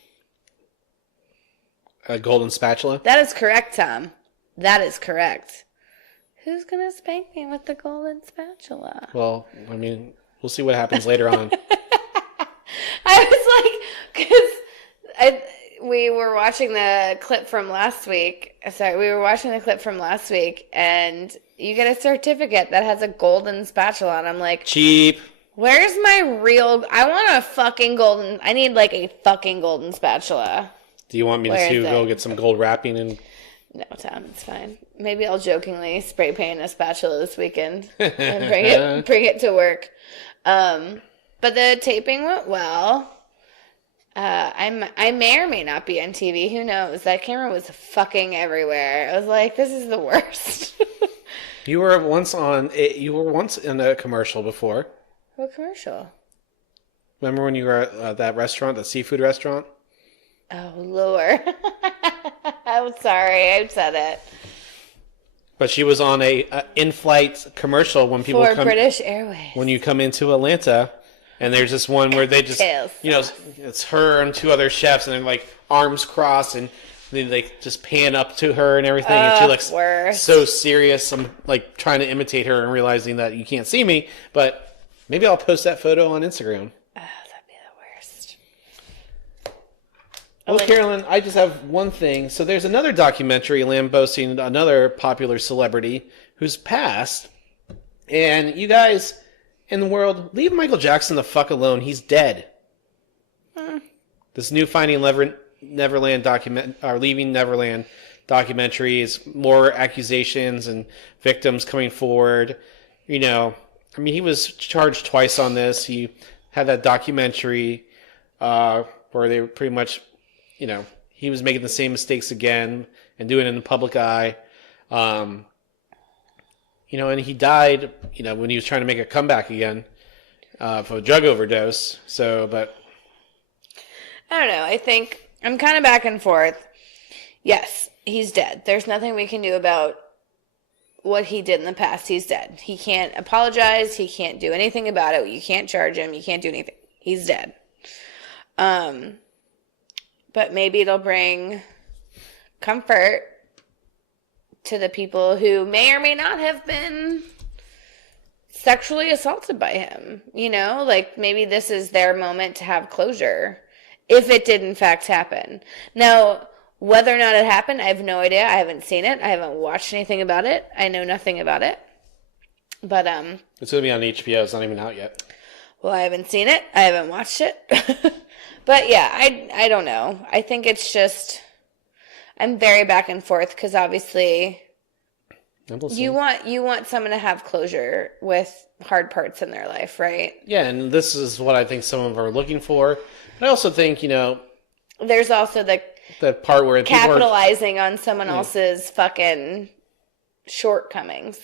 A golden spatula? That is correct, Tom. That is correct. Who's going to spank me with the golden spatula? Well, I mean, we'll see what happens later on. I was like, because we were watching the clip from last week. We were watching the clip from last week, and you get a certificate that has a golden spatula, and I'm like, cheap. Where's my real? I want a fucking golden. I need a fucking golden spatula. Do you want me to go get some gold wrapping and? No, Tom, it's fine. Maybe I'll jokingly spray paint a spatula this weekend and bring it to work. But the taping went well. I may or may not be on TV. Who knows? That camera was fucking everywhere. I was like, this is the worst. You were once in a commercial before. What commercial? Remember when you were at that restaurant, the seafood restaurant? Oh, Lord. I'm sorry. I said it. But she was on a in-flight commercial when people come... For British Airways. When you come into Atlanta, and there's this one where they just... it's her and two other chefs, and they're arms crossed, and they just pan up to her and everything, and she looks so serious. I'm trying to imitate her and realizing that you can't see me, but maybe I'll post that photo on Instagram. Well, Carolyn, I just have one thing. So there's another documentary lambasting another popular celebrity who's passed. And you guys in the world, leave Michael Jackson the fuck alone. He's dead. This new Finding Neverland Leaving Neverland documentary is more accusations and victims coming forward. You know, I mean, he was charged twice on this. He had that documentary where they were pretty much, you know, he was making the same mistakes again and doing it in the public eye. You know, and he died, you know, when he was trying to make a comeback again for a drug overdose. So, but I don't know. I think I'm kind of back and forth. Yes, he's dead. There's nothing we can do about what he did in the past. He's dead. He can't apologize. He can't do anything about it. You can't charge him. You can't do anything. He's dead. But maybe it'll bring comfort to the people who may or may not have been sexually assaulted by him. You know, like maybe this is their moment to have closure if it did in fact happen. Now, whether or not it happened, I have no idea. I haven't seen it. I haven't watched anything about it. I know nothing about it. But it's going to be on HBO. It's not even out yet. Well, I haven't seen it. I haven't watched it. But yeah, I don't know. I think it's just I'm very back and forth because obviously you want someone to have closure with hard parts in their life, right? Yeah, and this is what I think some of them are looking for. But I also think, you know, there's also the part where capitalizing on someone else's fucking shortcomings.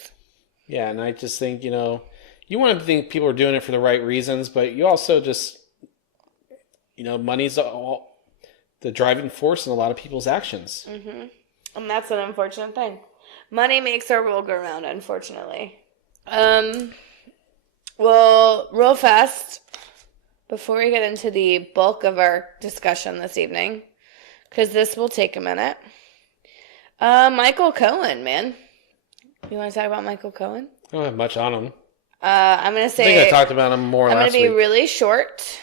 Yeah, and I just think, you know, you want to think people are doing it for the right reasons, but you also just, you know, money's the driving force in a lot of people's actions. Mm-hmm. And that's an unfortunate thing. Money makes our world go round, unfortunately. Well, real fast, before we get into the bulk of our discussion this evening, because this will take a minute. Michael Cohen, man. You want to talk about Michael Cohen? I don't have much on him. I'm going to say... I think I talked about him more last week. I'm going to be really short.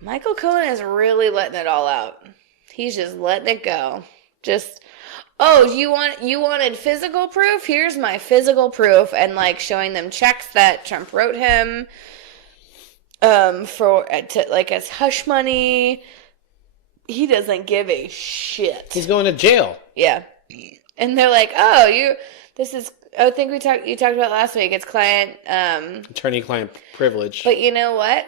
Michael Cohen is really letting it all out. He's just letting it go. Just, oh, you wanted physical proof? Here's my physical proof. And, like, showing them checks that Trump wrote him as hush money. He doesn't give a shit. He's going to jail. Yeah. And they're like, I think you talked about last week. It's attorney-client privilege. But you know what?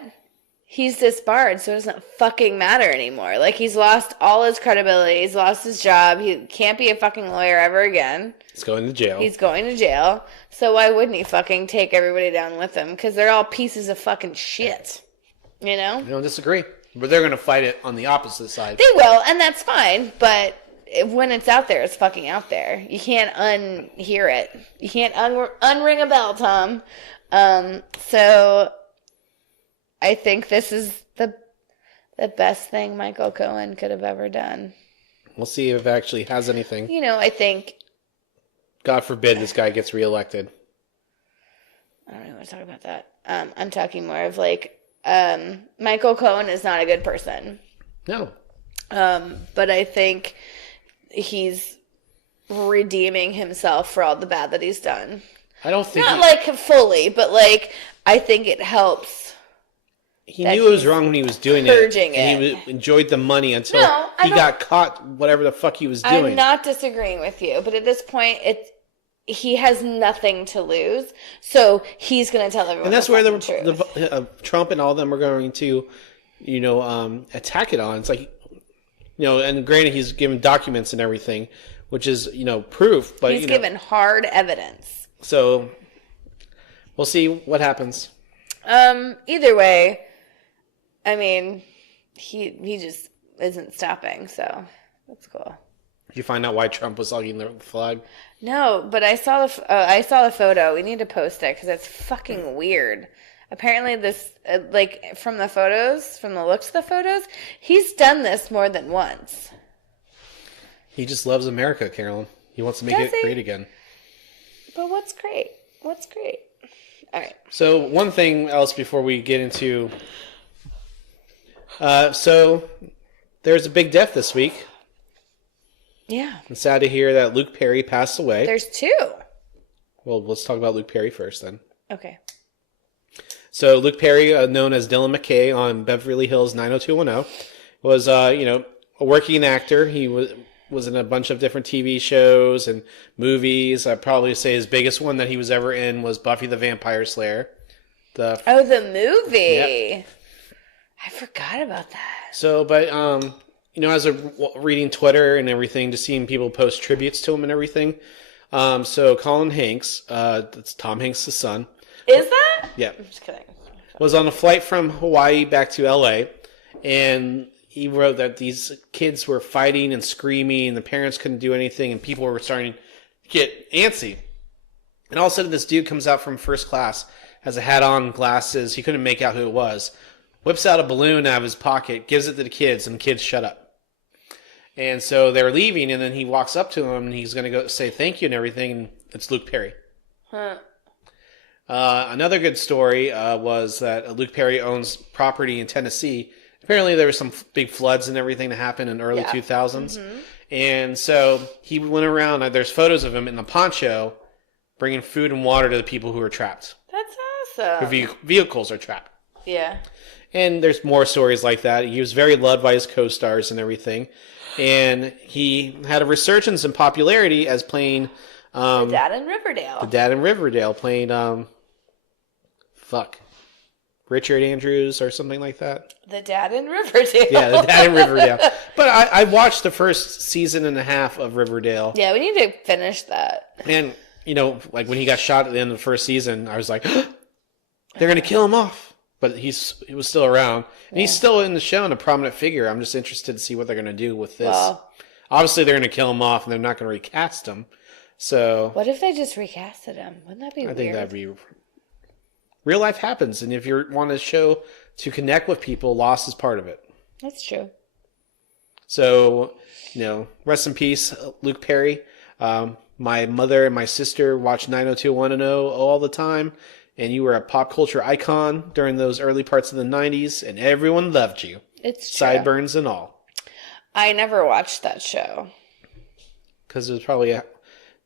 He's disbarred, so it doesn't fucking matter anymore. Like, he's lost all his credibility. He's lost his job. He can't be a fucking lawyer ever again. He's going to jail. He's going to jail. So why wouldn't he fucking take everybody down with him? Because they're all pieces of fucking shit. You know? I don't disagree. But they're going to fight it on the opposite side. They will, and that's fine. But when it's out there, it's fucking out there. You can't unhear it. You can't unring a bell, Tom. So I think this is the best thing Michael Cohen could have ever done. We'll see if it actually has anything. You know, I think... God forbid this guy gets reelected. I don't even want to talk about that. I'm talking more of like... Michael Cohen is not a good person. No. But I think he's redeeming himself for all the bad that he's done. I don't think... Not like fully, but like, I think it helps. He knew it was wrong when he was doing it. And he enjoyed the money until he got caught whatever the fuck he was doing. I'm not disagreeing with you, but at this point, he has nothing to lose, so he's going to tell everyone. And that's where the Trump and all of them are going to, you know, attack it on. It's like, you know, and granted, he's given documents and everything, which is, you know, proof. But he's given hard evidence. So we'll see what happens. Either way, I mean, he just isn't stopping, so that's cool. Did you find out why Trump was hugging the flag? No, but I saw the photo. We need to post it because it's fucking weird. Apparently, this from the looks of the photos, he's done this more than once. He just loves America, Carolyn. He wants to make it great again. But what's great? What's great? All right. So one thing else before we get into So there's a big death this week. Yeah. I'm sad to hear that Luke Perry passed away. There's two. Well, let's talk about Luke Perry first then. Okay. So Luke Perry, known as Dylan McKay on Beverly Hills 90210, was a working actor. He was in a bunch of different TV shows and movies. I'd probably say his biggest one that he was ever in was Buffy the Vampire Slayer. The movie. Yep. I forgot about that. So, but as a reading Twitter and everything, just seeing people post tributes to him and everything. So Colin Hanks, that's Tom Hanks' son. Is that? Yeah. I'm just kidding. Was on a flight from Hawaii back to LA, and he wrote that these kids were fighting and screaming, and the parents couldn't do anything, and people were starting to get antsy. And all of a sudden, this dude comes out from first class, has a hat on, glasses. He couldn't make out who it was. Whips out a balloon out of his pocket, gives it to the kids, and the kids shut up. And so they're leaving, and then he walks up to them, and he's going to go say thank you and everything, and it's Luke Perry. Huh. Another good story was that Luke Perry owns property in Tennessee. Apparently there were some big floods and everything that happened in early 2000s. Mm-hmm. And so he went around, there's photos of him in the poncho bringing food and water to the people who are trapped. That's awesome. Who vehicles are trapped. Yeah. And there's more stories like that. He was very loved by his co-stars and everything. And he had a resurgence in popularity as playing... the dad in Riverdale. The dad in Riverdale playing... Richard Andrews or something like that. The dad in Riverdale. Yeah, the dad in Riverdale. But I watched the first season and a half of Riverdale. Yeah, we need to finish that. And, like when he got shot at the end of the first season, I was like, they're going to kill him off. But he was still around. And he's still in the show and a prominent figure. I'm just interested to see what they're going to do with this. Well, obviously, they're going to kill him off and they're not going to recast him. So... What if they just recasted him? Wouldn't that be weird? I think that'd be... Real life happens, and if you want a show to connect with people, loss is part of it. That's true. So, rest in peace, Luke Perry. My mother and my sister watched 90210 all the time, and you were a pop culture icon during those early parts of the 90s, and everyone loved you. It's true. Sideburns and all. I never watched that show. Because it was probably... It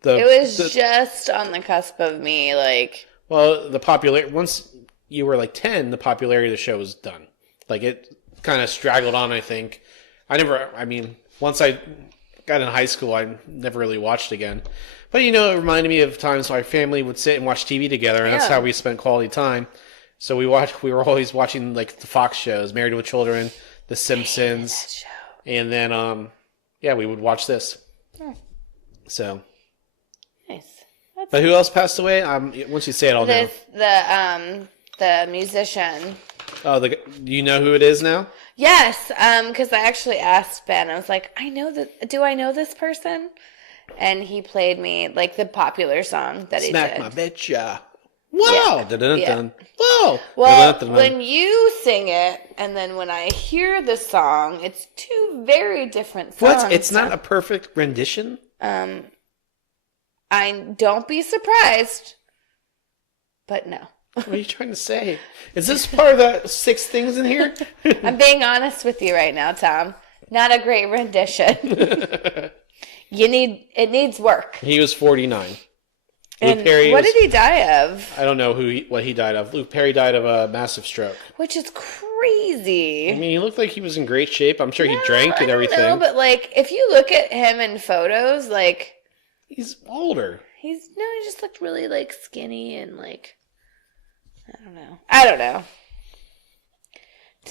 was just on the cusp of me, like... Well, once you were like 10, the popularity of the show was done. Like it kind of straggled on, I think. Once I got in high school, I never really watched again. But it reminded me of times my family would sit and watch TV together, and that's how we spent quality time. So we were always watching like the Fox shows, Married with Children, The Simpsons, and then we would watch this. Yeah. So nice. But who else passed away? Once you say it, I'll know. The musician. Oh, do you know who it is now? Yes, because I actually asked Ben. I was like, do I know this person? And he played me like the popular song that he did. Smack my bitch, yeah. Wow! Yeah. Dun-dun-dun. Whoa! Well, when you sing it, and then when I hear the song, it's two very different songs. What? It's not a perfect rendition? Don't be surprised, but no. What are you trying to say? Is this part of the 6 things in here? I'm being honest with you right now, Tom. Not a great rendition. It needs work. He was 49. And Luke Perry what did he die of? I don't know what he died of. Luke Perry died of a massive stroke. Which is crazy. I mean, he looked like he was in great shape. I'm sure he drank and everything. No, but like, if you look at him in photos, like... He's older. He just looked really like skinny and like... I don't know.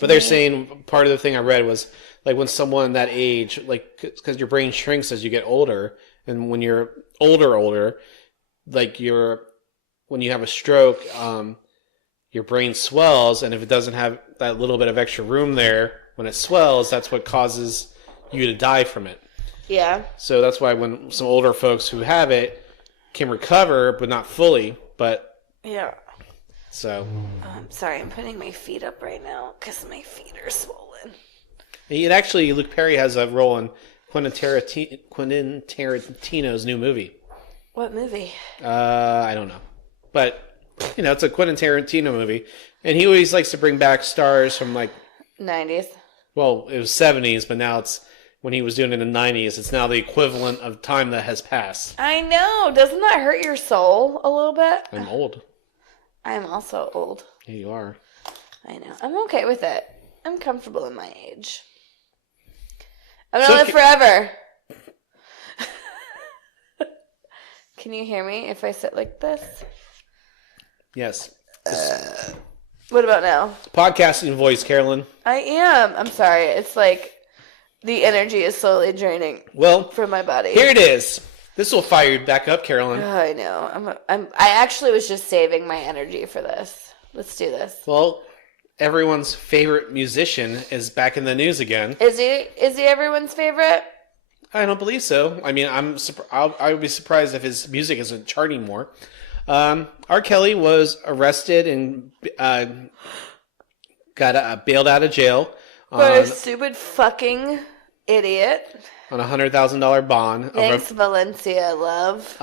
But they're saying part of the thing I read was like when someone that age, like because your brain shrinks as you get older, and when you're older, like when you have a stroke, your brain swells, and if it doesn't have that little bit of extra room there, when it swells, that's what causes you to die from it. Yeah. So that's why when some older folks who have it can recover, but not fully, but yeah. So. I'm sorry, I'm putting my feet up right now because my feet are swollen. Luke Perry has a role in Quentin Tarantino's new movie. What movie? I don't know. But, it's a Quentin Tarantino movie. And he always likes to bring back stars from, like... 90s. Well, it was 70s, but now it's when he was doing it in the 90s. It's now the equivalent of time that has passed. I know. Doesn't that hurt your soul a little bit? I'm old. I'm also old. Yeah, you are. I know. I'm okay with it. I'm comfortable in my age. I'm gonna live forever. Can you hear me if I sit like this? Yes. What about now? Podcasting voice, Carolyn. I am. I'm sorry. It's like the energy is slowly draining. Well, from my body. Here it is. This will fire you back up, Carolyn. Oh, I know. I actually was just saving my energy for this. Let's do this. Well, everyone's favorite musician is back in the news again. Is he everyone's favorite? I don't believe so. I mean, I would be surprised if his music isn't charting more. R. Kelly was arrested and got bailed out of jail For a stupid fucking idiot. On a $100,000 bond. Thanks, Valencia, love.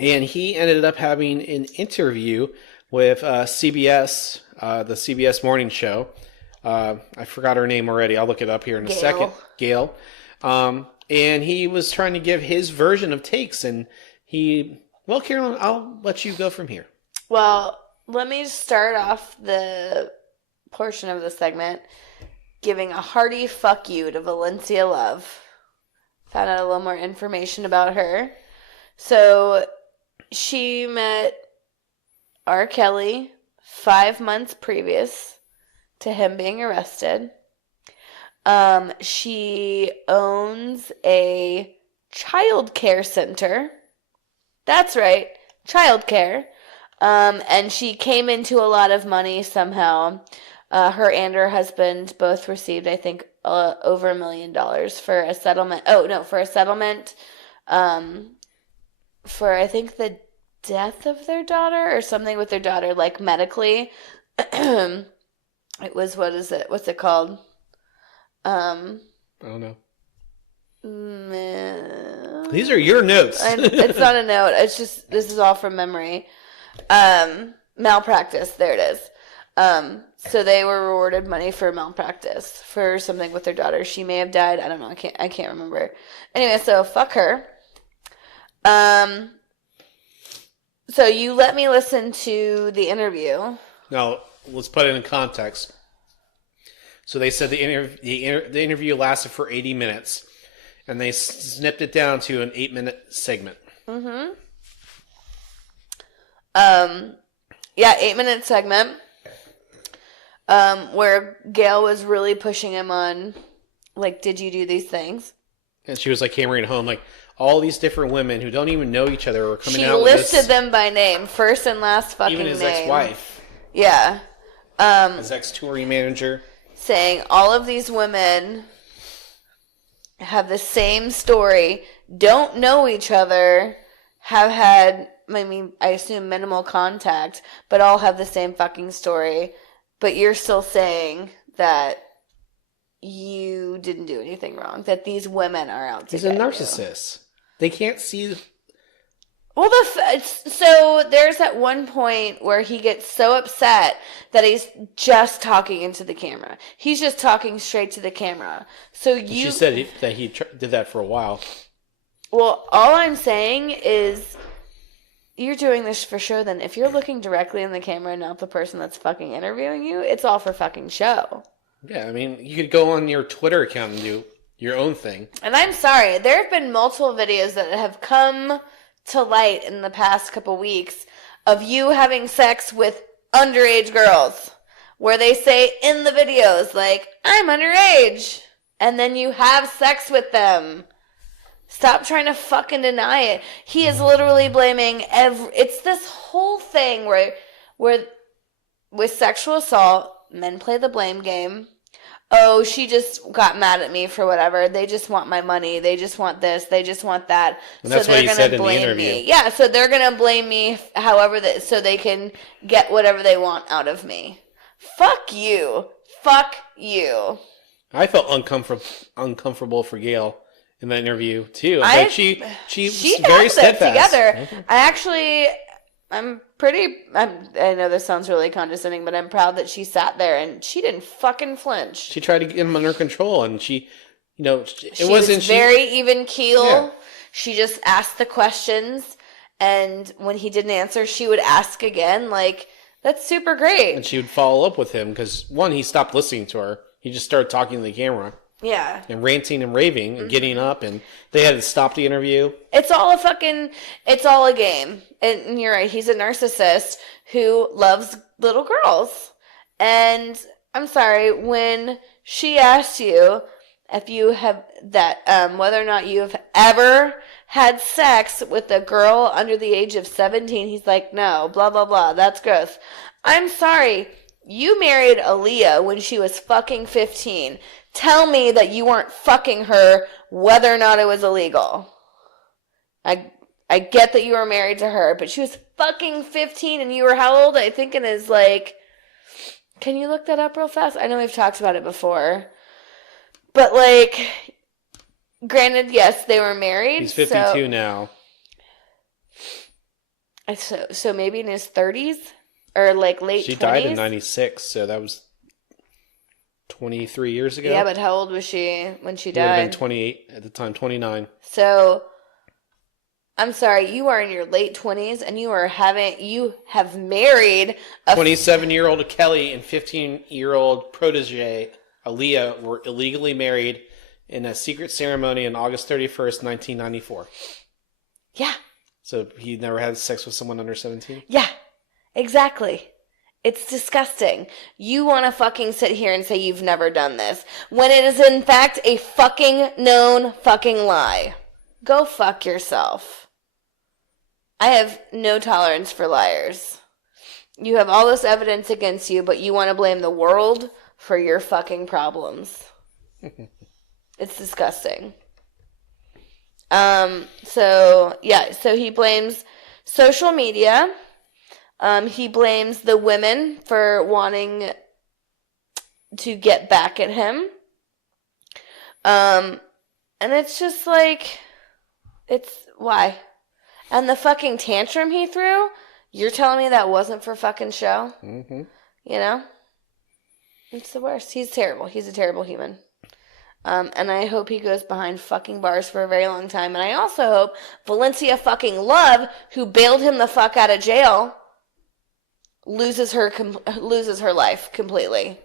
And he ended up having an interview with CBS, the CBS morning show. I forgot her name already. I'll look it up here in a second. Gail. And he was trying to give his version of takes, and well, Carolyn, I'll let you go from here. Well, let me start off the portion of the segment giving a hearty fuck you to Valencia Love. Found out a little more information about her. So, she met R. Kelly 5 months previous to him being arrested. She owns a child care center. That's right, child care. And she came into a lot of money somehow. Her and her husband both received, I think, over $1 million for a settlement. Oh, no, for a settlement for, I think, the death of their daughter or something with their daughter, like medically. It was, what's it called? I don't know. These are your notes. It's not a note. It's just, this is all from memory. Malpractice. There it is. So they were rewarded money for malpractice for something with their daughter. She may have died. I don't know. I can't remember. Anyway, so fuck her. So you let me listen to the interview. Now, let's put it in context. So they said the interview lasted for 80 minutes, and they snipped it down to an 8-minute segment. Mm-hmm. Yeah, 8-minute segment. Where Gail was really pushing him on, like, did you do these things? And she was like hammering home, like, all these different women who don't even know each other are coming She out with this. listed them by name, first and last fucking name. Even his ex-wife. Yeah. His ex-touring manager. Saying all of these women have the same story, don't know each other, have had, I assume minimal contact, but all have the same fucking story. But you're still saying that you didn't do anything wrong, that these women are out to He's a narcissist. They can't see. Well, so there's at one point where he gets so upset that he's just talking into the camera. He's just talking straight to the camera. So She said that he did that for a while. Well, all I'm saying is you're doing this for show. Then if you're looking directly in the camera and not the person that's fucking interviewing you, it's all for fucking show. Yeah, I mean, you could go on your Twitter account and do your own thing. And I'm sorry, there have been multiple videos that have come to light in the past couple weeks of you having sex with underage girls, where they say in the videos, like, I'm underage, and then you have sex with them. Stop trying to fucking deny it. He is literally blaming it's this whole thing where with sexual assault, men play the blame game. Oh, she just got mad at me for whatever. They just want my money. They just want this. They just want that. And that's what he said in the interview. Me. Yeah, so they're going to blame me so they can get whatever they want out of me. Fuck you. Fuck you. I felt uncomfortable for Gail in that interview, too. But she was very steadfast. Together. I know this sounds really condescending, but I'm proud that she sat there and she didn't fucking flinch. She tried to get him under control, and she She was very even keel. Yeah. She just asked the questions, and when he didn't answer, she would ask again. Like, that's super great. And she would follow up with him because, one, he stopped listening to her. He just started talking to the camera. Yeah. And ranting and raving and getting up, and they had to stop the interview. It's all a game. And you're right, he's a narcissist who loves little girls. And I'm sorry, when she asked you if you have whether or not you've ever had sex with a girl under the age of 17, he's like, no, blah, blah, blah, that's gross. I'm sorry, you married Aaliyah when she was fucking 15. Tell me that you weren't fucking her whether or not it was illegal. I get that you were married to her, but she was fucking 15 and you were how old? I think it is like... Can you look that up real fast? I know we've talked about it before. But like... Granted, yes, they were married. He's 52 now. So maybe in his 30s? Or like late 20s? She died in 96, so that was... 23 years ago. Yeah, but how old was she when she died? Would have been 28 at the time, 29. So, I'm sorry, you are in your late 20s and you have married a 27-year-old Kelly and 15-year-old protege Aaliyah were illegally married in a secret ceremony on August 31st, 1994. Yeah. So he never had sex with someone under 17? Yeah, exactly. It's disgusting. You want to fucking sit here and say you've never done this, when it is in fact a fucking known fucking lie. Go fuck yourself. I have no tolerance for liars. You have all this evidence against you, but you want to blame the world for your fucking problems. It's disgusting. So he blames social media. He blames the women for wanting to get back at him. And it's just like, why? And the fucking tantrum he threw, you're telling me that wasn't for fucking show? Mm-hmm. You know? It's the worst. He's terrible. He's a terrible human. And I hope he goes behind fucking bars for a very long time. And I also hope Valencia fucking Love, who bailed him the fuck out of jail, loses her life completely.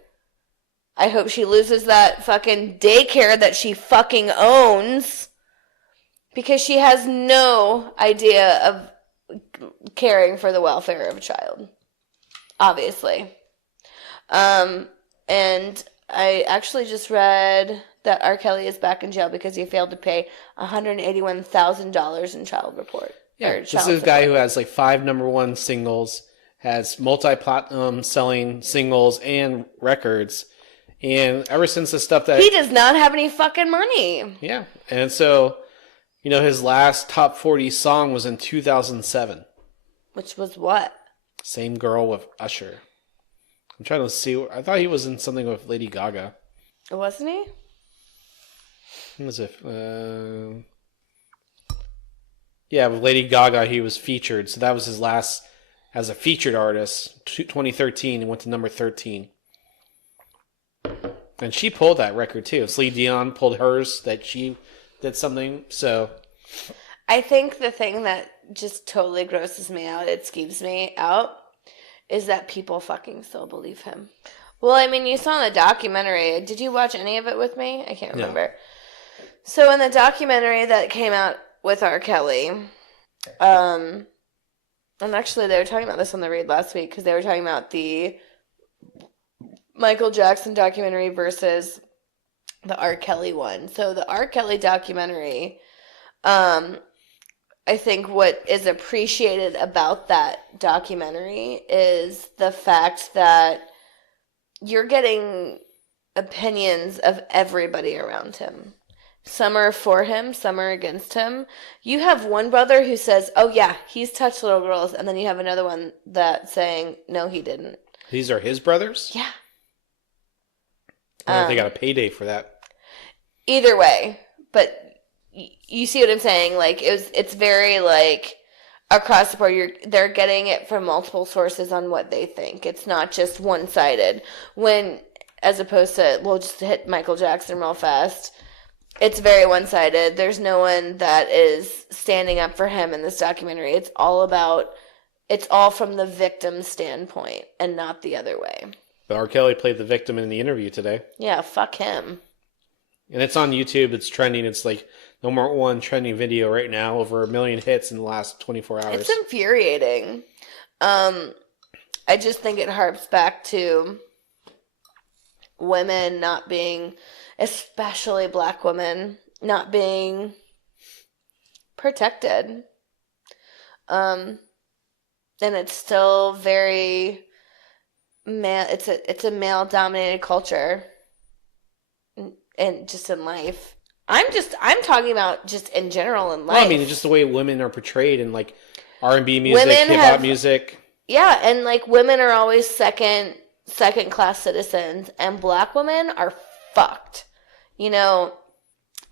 I hope she loses that fucking daycare that she fucking owns, because she has no idea of caring for the welfare of a child. Obviously. And I actually just read that R. Kelly is back in jail because he failed to pay $181,000 in child support. Yeah, this is a guy who has like 5 #1 singles, has multi-platinum selling singles and records. And ever since the stuff that... He does not have any fucking money. Yeah. And so, his last top 40 song was in 2007. Which was what? Same Girl with Usher. I'm trying to see. I thought he was in something with Lady Gaga. Wasn't he? What was it? Yeah, with Lady Gaga, he was featured. So that was his last as a featured artist. 2013, and went to number 13. And she pulled that record too. Celine Dion pulled hers, that she did something. So I think the thing that just totally grosses me out, it skeeves me out, is that people fucking still believe him. Well, I mean, you saw in the documentary. Did you watch any of it with me? I can't remember. No. So in the documentary that came out with R. Kelly, and actually they were talking about this on the read last week, because they were talking about the Michael Jackson documentary versus the R. Kelly one. So the R. Kelly documentary, I think what is appreciated about that documentary is the fact that you're getting opinions of everybody around him. Some are for him, some are against him. You have one brother who says, oh yeah, he's touched little girls, and then you have another one that's saying, no, he didn't. These are his brothers? Yeah. I don't know if they got a payday for that. Either way, but you see what I'm saying? Like, it's very like, across the board. They're getting it from multiple sources on what they think. It's not just one-sided. As opposed to, we'll just hit Michael Jackson real fast. It's very one-sided. There's no one that is standing up for him in this documentary. It's all from the victim's standpoint and not the other way. But R. Kelly played the victim in the interview today. Yeah, fuck him. And it's on YouTube. It's trending. It's like number one trending video right now. Over 1 million hits in the last 24 hours. It's infuriating. I just think it harps back to women not being, especially Black women, not being protected. And it's still very male. It's a male dominated culture. And just in life. I'm talking about just in general in life. Well, I mean, just the way women are portrayed in like R&B music, hip-hop music. Yeah, and like women are always second class citizens, and Black women are fucked. You know,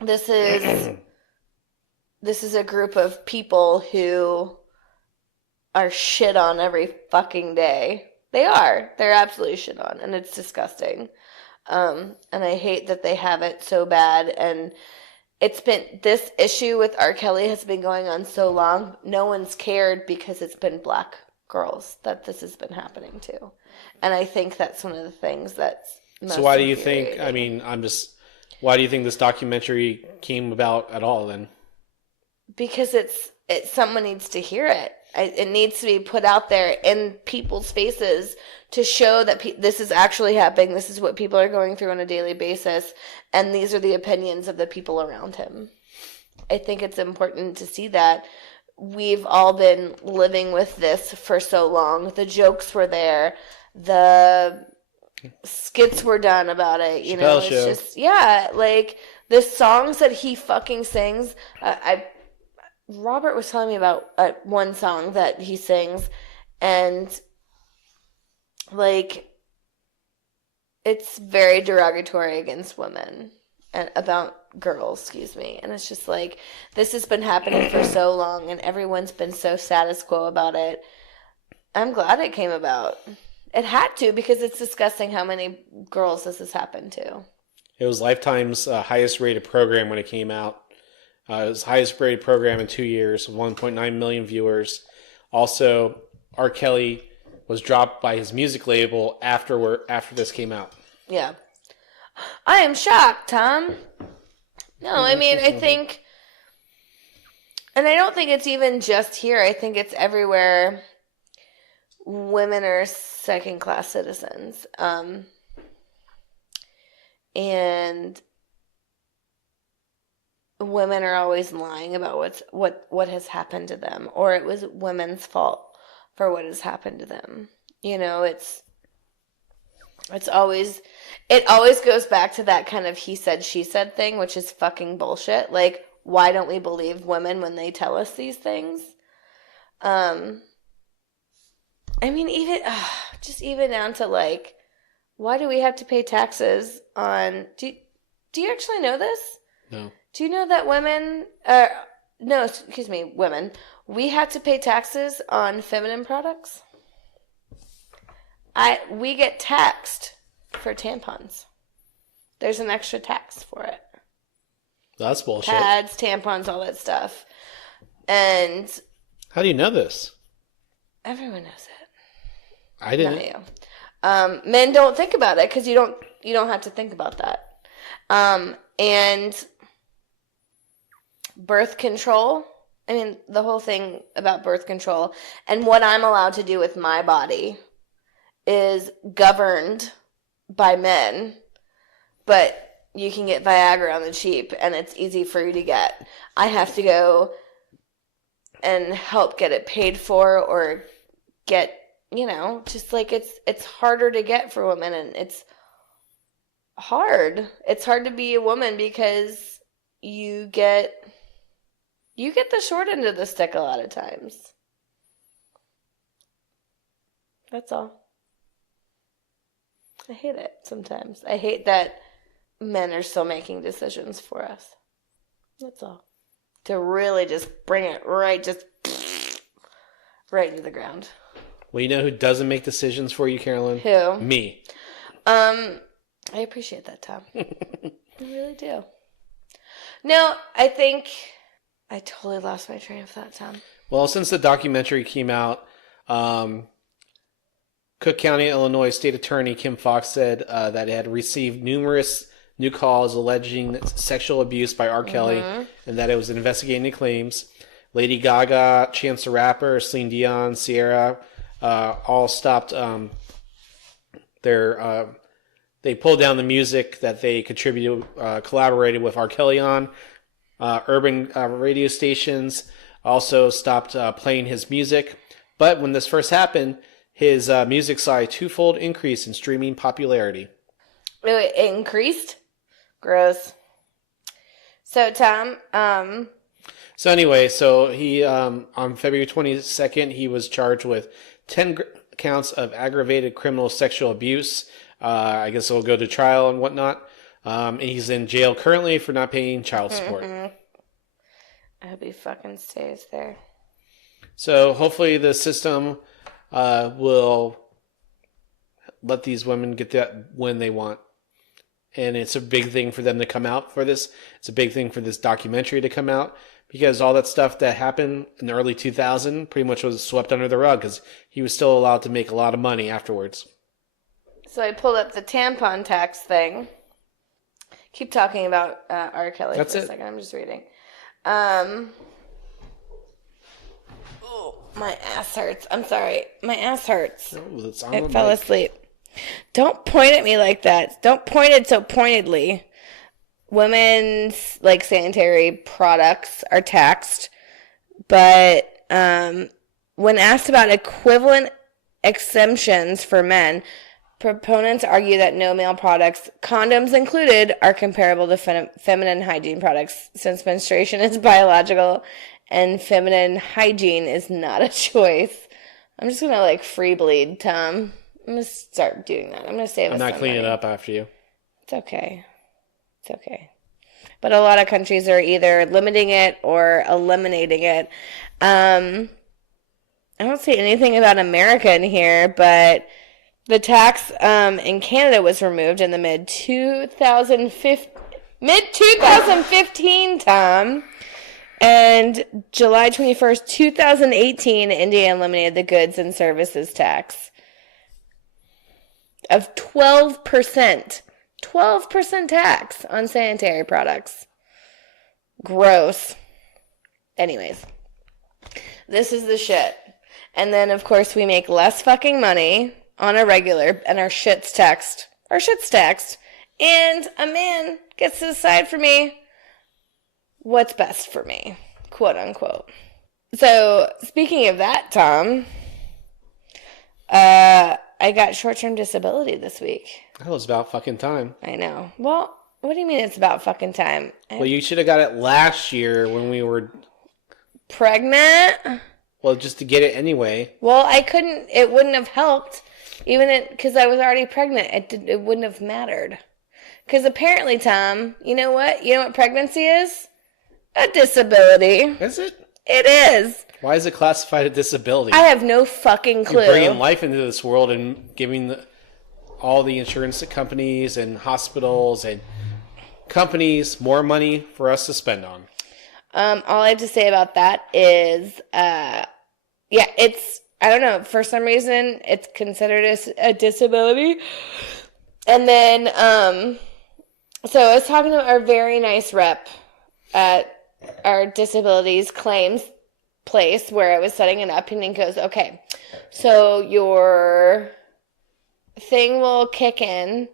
this is a group of people who are shit on every fucking day. They're absolutely shit on, and it's disgusting. And I hate that they have it so bad. And this issue with R. Kelly has been going on so long. No one's cared because it's been Black girls that this has been happening to. And I think that's one of the things that's most So why do you think, why do you think this documentary came about at all then? Because someone needs to hear it. It needs to be put out there in people's faces to show that this is actually happening. This is what people are going through on a daily basis. And these are the opinions of the people around him. I think it's important to see that. We've all been living with this for so long. The jokes were there. The skits were done about it. You know, it's just, yeah, like the songs that he fucking sings. Robert was telling me about one song that he sings, and like it's very derogatory against women and about girls, excuse me. And it's just like, this has been happening for so long, and everyone's been so status quo about it. I'm glad it came about. It had to, because it's disgusting how many girls this has happened to. It was Lifetime's highest rated program when it came out. It was the highest rated program in 2 years, 1.9 million viewers. Also, R. Kelly was dropped by his music label after this came out. Yeah. I am shocked, Tom. No, I mean, I think, and I don't think it's even just here. I think it's everywhere. Women are second-class citizens. And women are always lying about what has happened to them, or it was women's fault for what has happened to them. You know, it always goes back to that kind of he said, she said thing, which is fucking bullshit. Like, why don't we believe women when they tell us these things? I mean, even down to like, why do we have to pay taxes on, do you actually know this? No. Do you know that women, we have to pay taxes on feminine products? We get taxed for tampons. There's an extra tax for it. That's bullshit. Pads, tampons, all that stuff. And how do you know this? Everyone knows it. I didn't. Not you. Men don't think about it because you don't have to think about that. And birth control. I mean, the whole thing about birth control and what I'm allowed to do with my body is governed by men, but you can get Viagra on the cheap and it's easy for you to get. I have to go and help get it paid for or get, just like it's harder to get for women, and it's hard. It's hard to be a woman because you get the short end of the stick a lot of times. That's all. I hate it sometimes. I hate that men are still making decisions for us. That's all. To really just bring it right, just Right into the ground. Well, you know who doesn't make decisions for you, Carolyn? Who? Me. I appreciate that, Tom. I really do. No, I think I totally lost my train of thought, Tom. Well, since the documentary came out, Cook County, Illinois State Attorney Kim Foxx said that it had received numerous new calls alleging sexual abuse by R. Kelly, and that it was investigating the claims. Lady Gaga, Chance the Rapper, Celine Dion, Sierra, all stopped they pulled down the music that they contributed, collaborated with R. Kelly on. Urban radio stations also stopped playing his music. But when this first happened, his music saw a twofold increase in streaming popularity. It increased? Gross. So, Tom, So anyway, he on February 22nd, he was charged with 10 counts of aggravated criminal sexual abuse. I guess he'll go to trial and whatnot. And he's in jail currently for not paying child support. I hope he fucking stays there. So hopefully the system will let these women get that when they want. And it's a big thing for them to come out for this. It's a big thing for this documentary to come out, because all that stuff that happened in the early 2000s pretty much was swept under the rug, because he was still allowed to make a lot of money afterwards. So I pulled up the tampon tax thing. Keep talking about R. Kelly for a second. I'm just reading. Oh, my ass hurts. I'm sorry. My ass hurts. Oh, I fell asleep. Don't point at me like that. Don't point it so pointedly. Women's sanitary products are taxed, but when asked about equivalent exemptions for men, proponents argue that no male products, condoms included, are comparable to feminine hygiene products, since menstruation is biological and feminine hygiene is not a choice. I'm just gonna free bleed, Tom. I'm gonna start doing that. I'm gonna save us some money. I'm not cleaning it up after you. It's okay. It's okay. But a lot of countries are either limiting it or eliminating it. I don't see anything about America in here, but the tax in Canada was removed in the mid-2015, Tom. And July 21st, 2018, India eliminated the goods and services tax of 12%. 12% tax on sanitary products. Gross. Anyways, this is the shit. And then, of course, we make less fucking money on a regular, and our shit's taxed. Our shit's taxed. And a man gets to decide for me what's best for me, quote unquote. So, speaking of that, Tom, I got short-term disability this week. That was about fucking time. I know. Well, what do you mean it's about fucking time? Well, you should have got it last year when we were pregnant. Well, just to get it anyway. Well, I couldn't. It wouldn't have helped, because I was already pregnant. It wouldn't have mattered. Because apparently, Tom, you know what? You know what pregnancy is? A disability. Is it? It is. Why is it classified a disability? I have no fucking clue. You're bringing life into this world and giving all the insurance companies and hospitals and companies more money for us to spend on. All I have to say about that is, it's, I don't know, for some reason, it's considered a disability. And then, so I was talking to our very nice rep at our disabilities claims place where I was setting it up, and he goes, okay, so your thing will kick in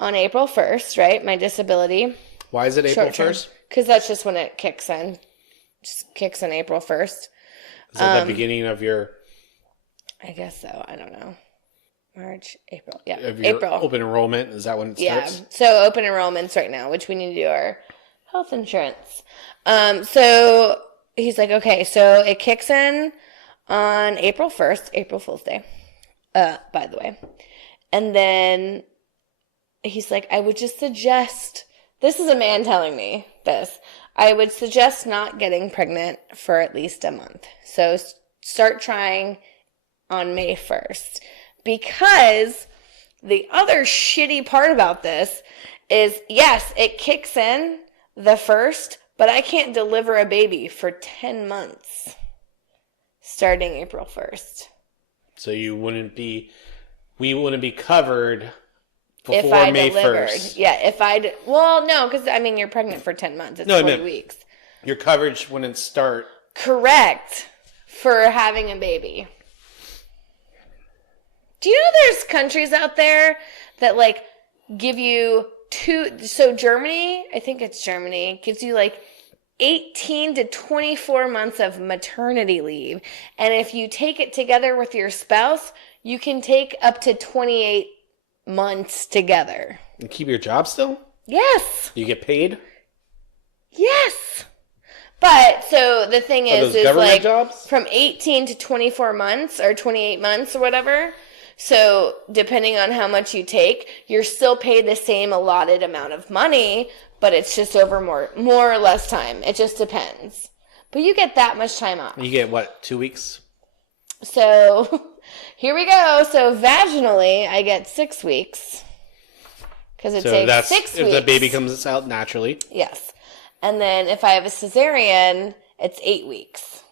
on April 1st, right? My disability. Why is it April 1st? Because that's just when it kicks in. Just kicks in April 1st. Is that the beginning of your... I guess so. I don't know. March, April. Yeah, of your April. Open enrollment. Is that when it starts? Yeah. So open enrollment's right now, which we need to do our health insurance. So he's like, okay, so it kicks in on April 1st, April Fool's Day, by the way. And then he's like, I would just suggest... This is a man telling me this. I would suggest not getting pregnant for at least a month. So start trying on May 1st. Because the other shitty part about this is, yes, it kicks in the 1st, but I can't deliver a baby for 10 months starting April 1st. So we wouldn't be covered before If I May delivered. 1st. Yeah, well, no, because, I mean, you're pregnant for 10 months. It's 40 weeks. Your coverage wouldn't start. Correct. For having a baby. Do you know there's countries out there that, like, give you so Germany, I think it's Germany, gives you, like, 18 to 24 months of maternity leave. And if you take it together with your spouse, you can take up to 28 months together. And keep your job still? Yes. You get paid? Yes. But, so the thing is like, jobs? from 18 to 24 months, or 28 months, or whatever, so depending on how much you take, you're still paid the same allotted amount of money, but it's just over more or less time. It just depends. But you get that much time off. You get, what, 2 weeks? So, here we go. So, vaginally, I get 6 weeks. Because it takes 6 weeks. If the baby comes out naturally. Yes. And then if I have a cesarean, it's 8 weeks.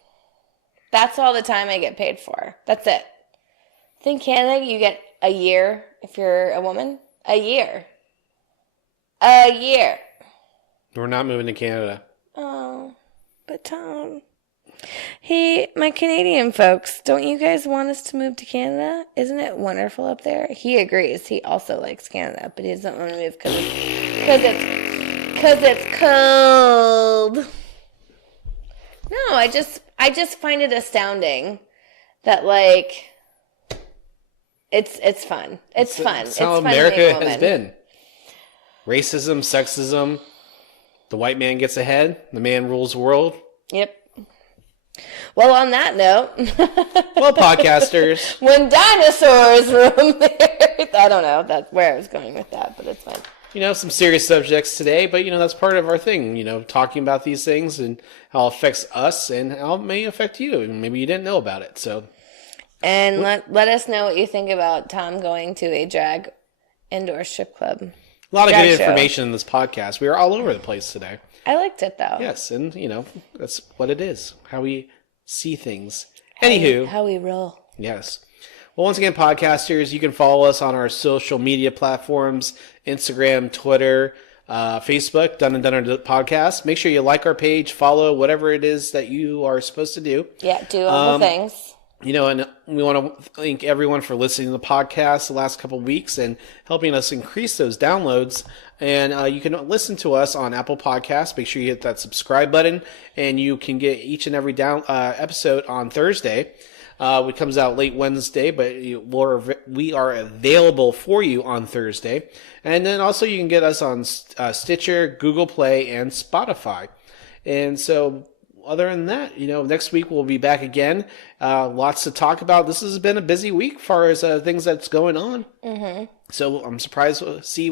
That's all the time I get paid for. That's it. I think Canada, you get a year if you're a woman. A year. A year. We're not moving to Canada. Oh, but Tom. Hey, my Canadian folks, don't you guys want us to move to Canada? Isn't it wonderful up there? He agrees. He also likes Canada, but he doesn't want to move because it's cold. No, I just find it astounding that, like, it's fun. It's fun. It's how fun America has been. Racism, sexism. The white man gets ahead. The man rules the world. Yep. Well, on that note. Well, podcasters. When dinosaurs roamed the earth. I don't know. That's where I was going with that, but it's fine. Some serious subjects today, but, that's part of our thing, talking about these things and how it affects us and how it may affect you. And maybe you didn't know about it, so. And let us know what you think about Tom going to a drag indoor strip club. A lot of good information in this podcast. We are all over the place today. I liked it, though. Yes, and, that's what it is. How we see things. Anywho. How we roll. Yes. Well, once again, podcasters, you can follow us on our social media platforms, Instagram, Twitter, Facebook, Done and Done Podcast. Make sure you like our page, follow, whatever it is that you are supposed to do. Yeah, do all the things. And we want to thank everyone for listening to the podcast the last couple of weeks and helping us increase those downloads. And you can listen to us on Apple Podcasts. Make sure you hit that subscribe button, and you can get each and every episode on Thursday. It comes out late Wednesday, but we are available for you on Thursday. And then also you can get us on Stitcher, Google Play, and Spotify. And so other than that, next week we'll be back again. Lots to talk about. This has been a busy week as far as things that's going on. Mm-hmm. So I'm surprised to see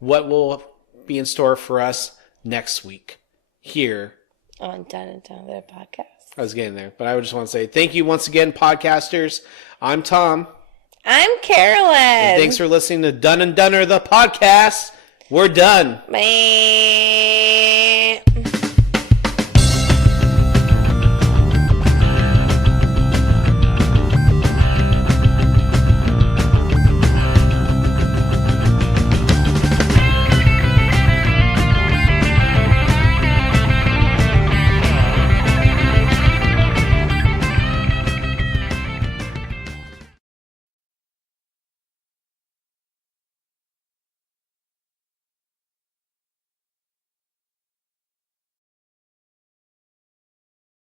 what will be in store for us next week here on Done and Done the Podcast. I was getting there, but I just want to say thank you once again, podcasters. I'm Tom. I'm Carolyn. And thanks for listening to Done and Dunner the podcast. We're done. Bye.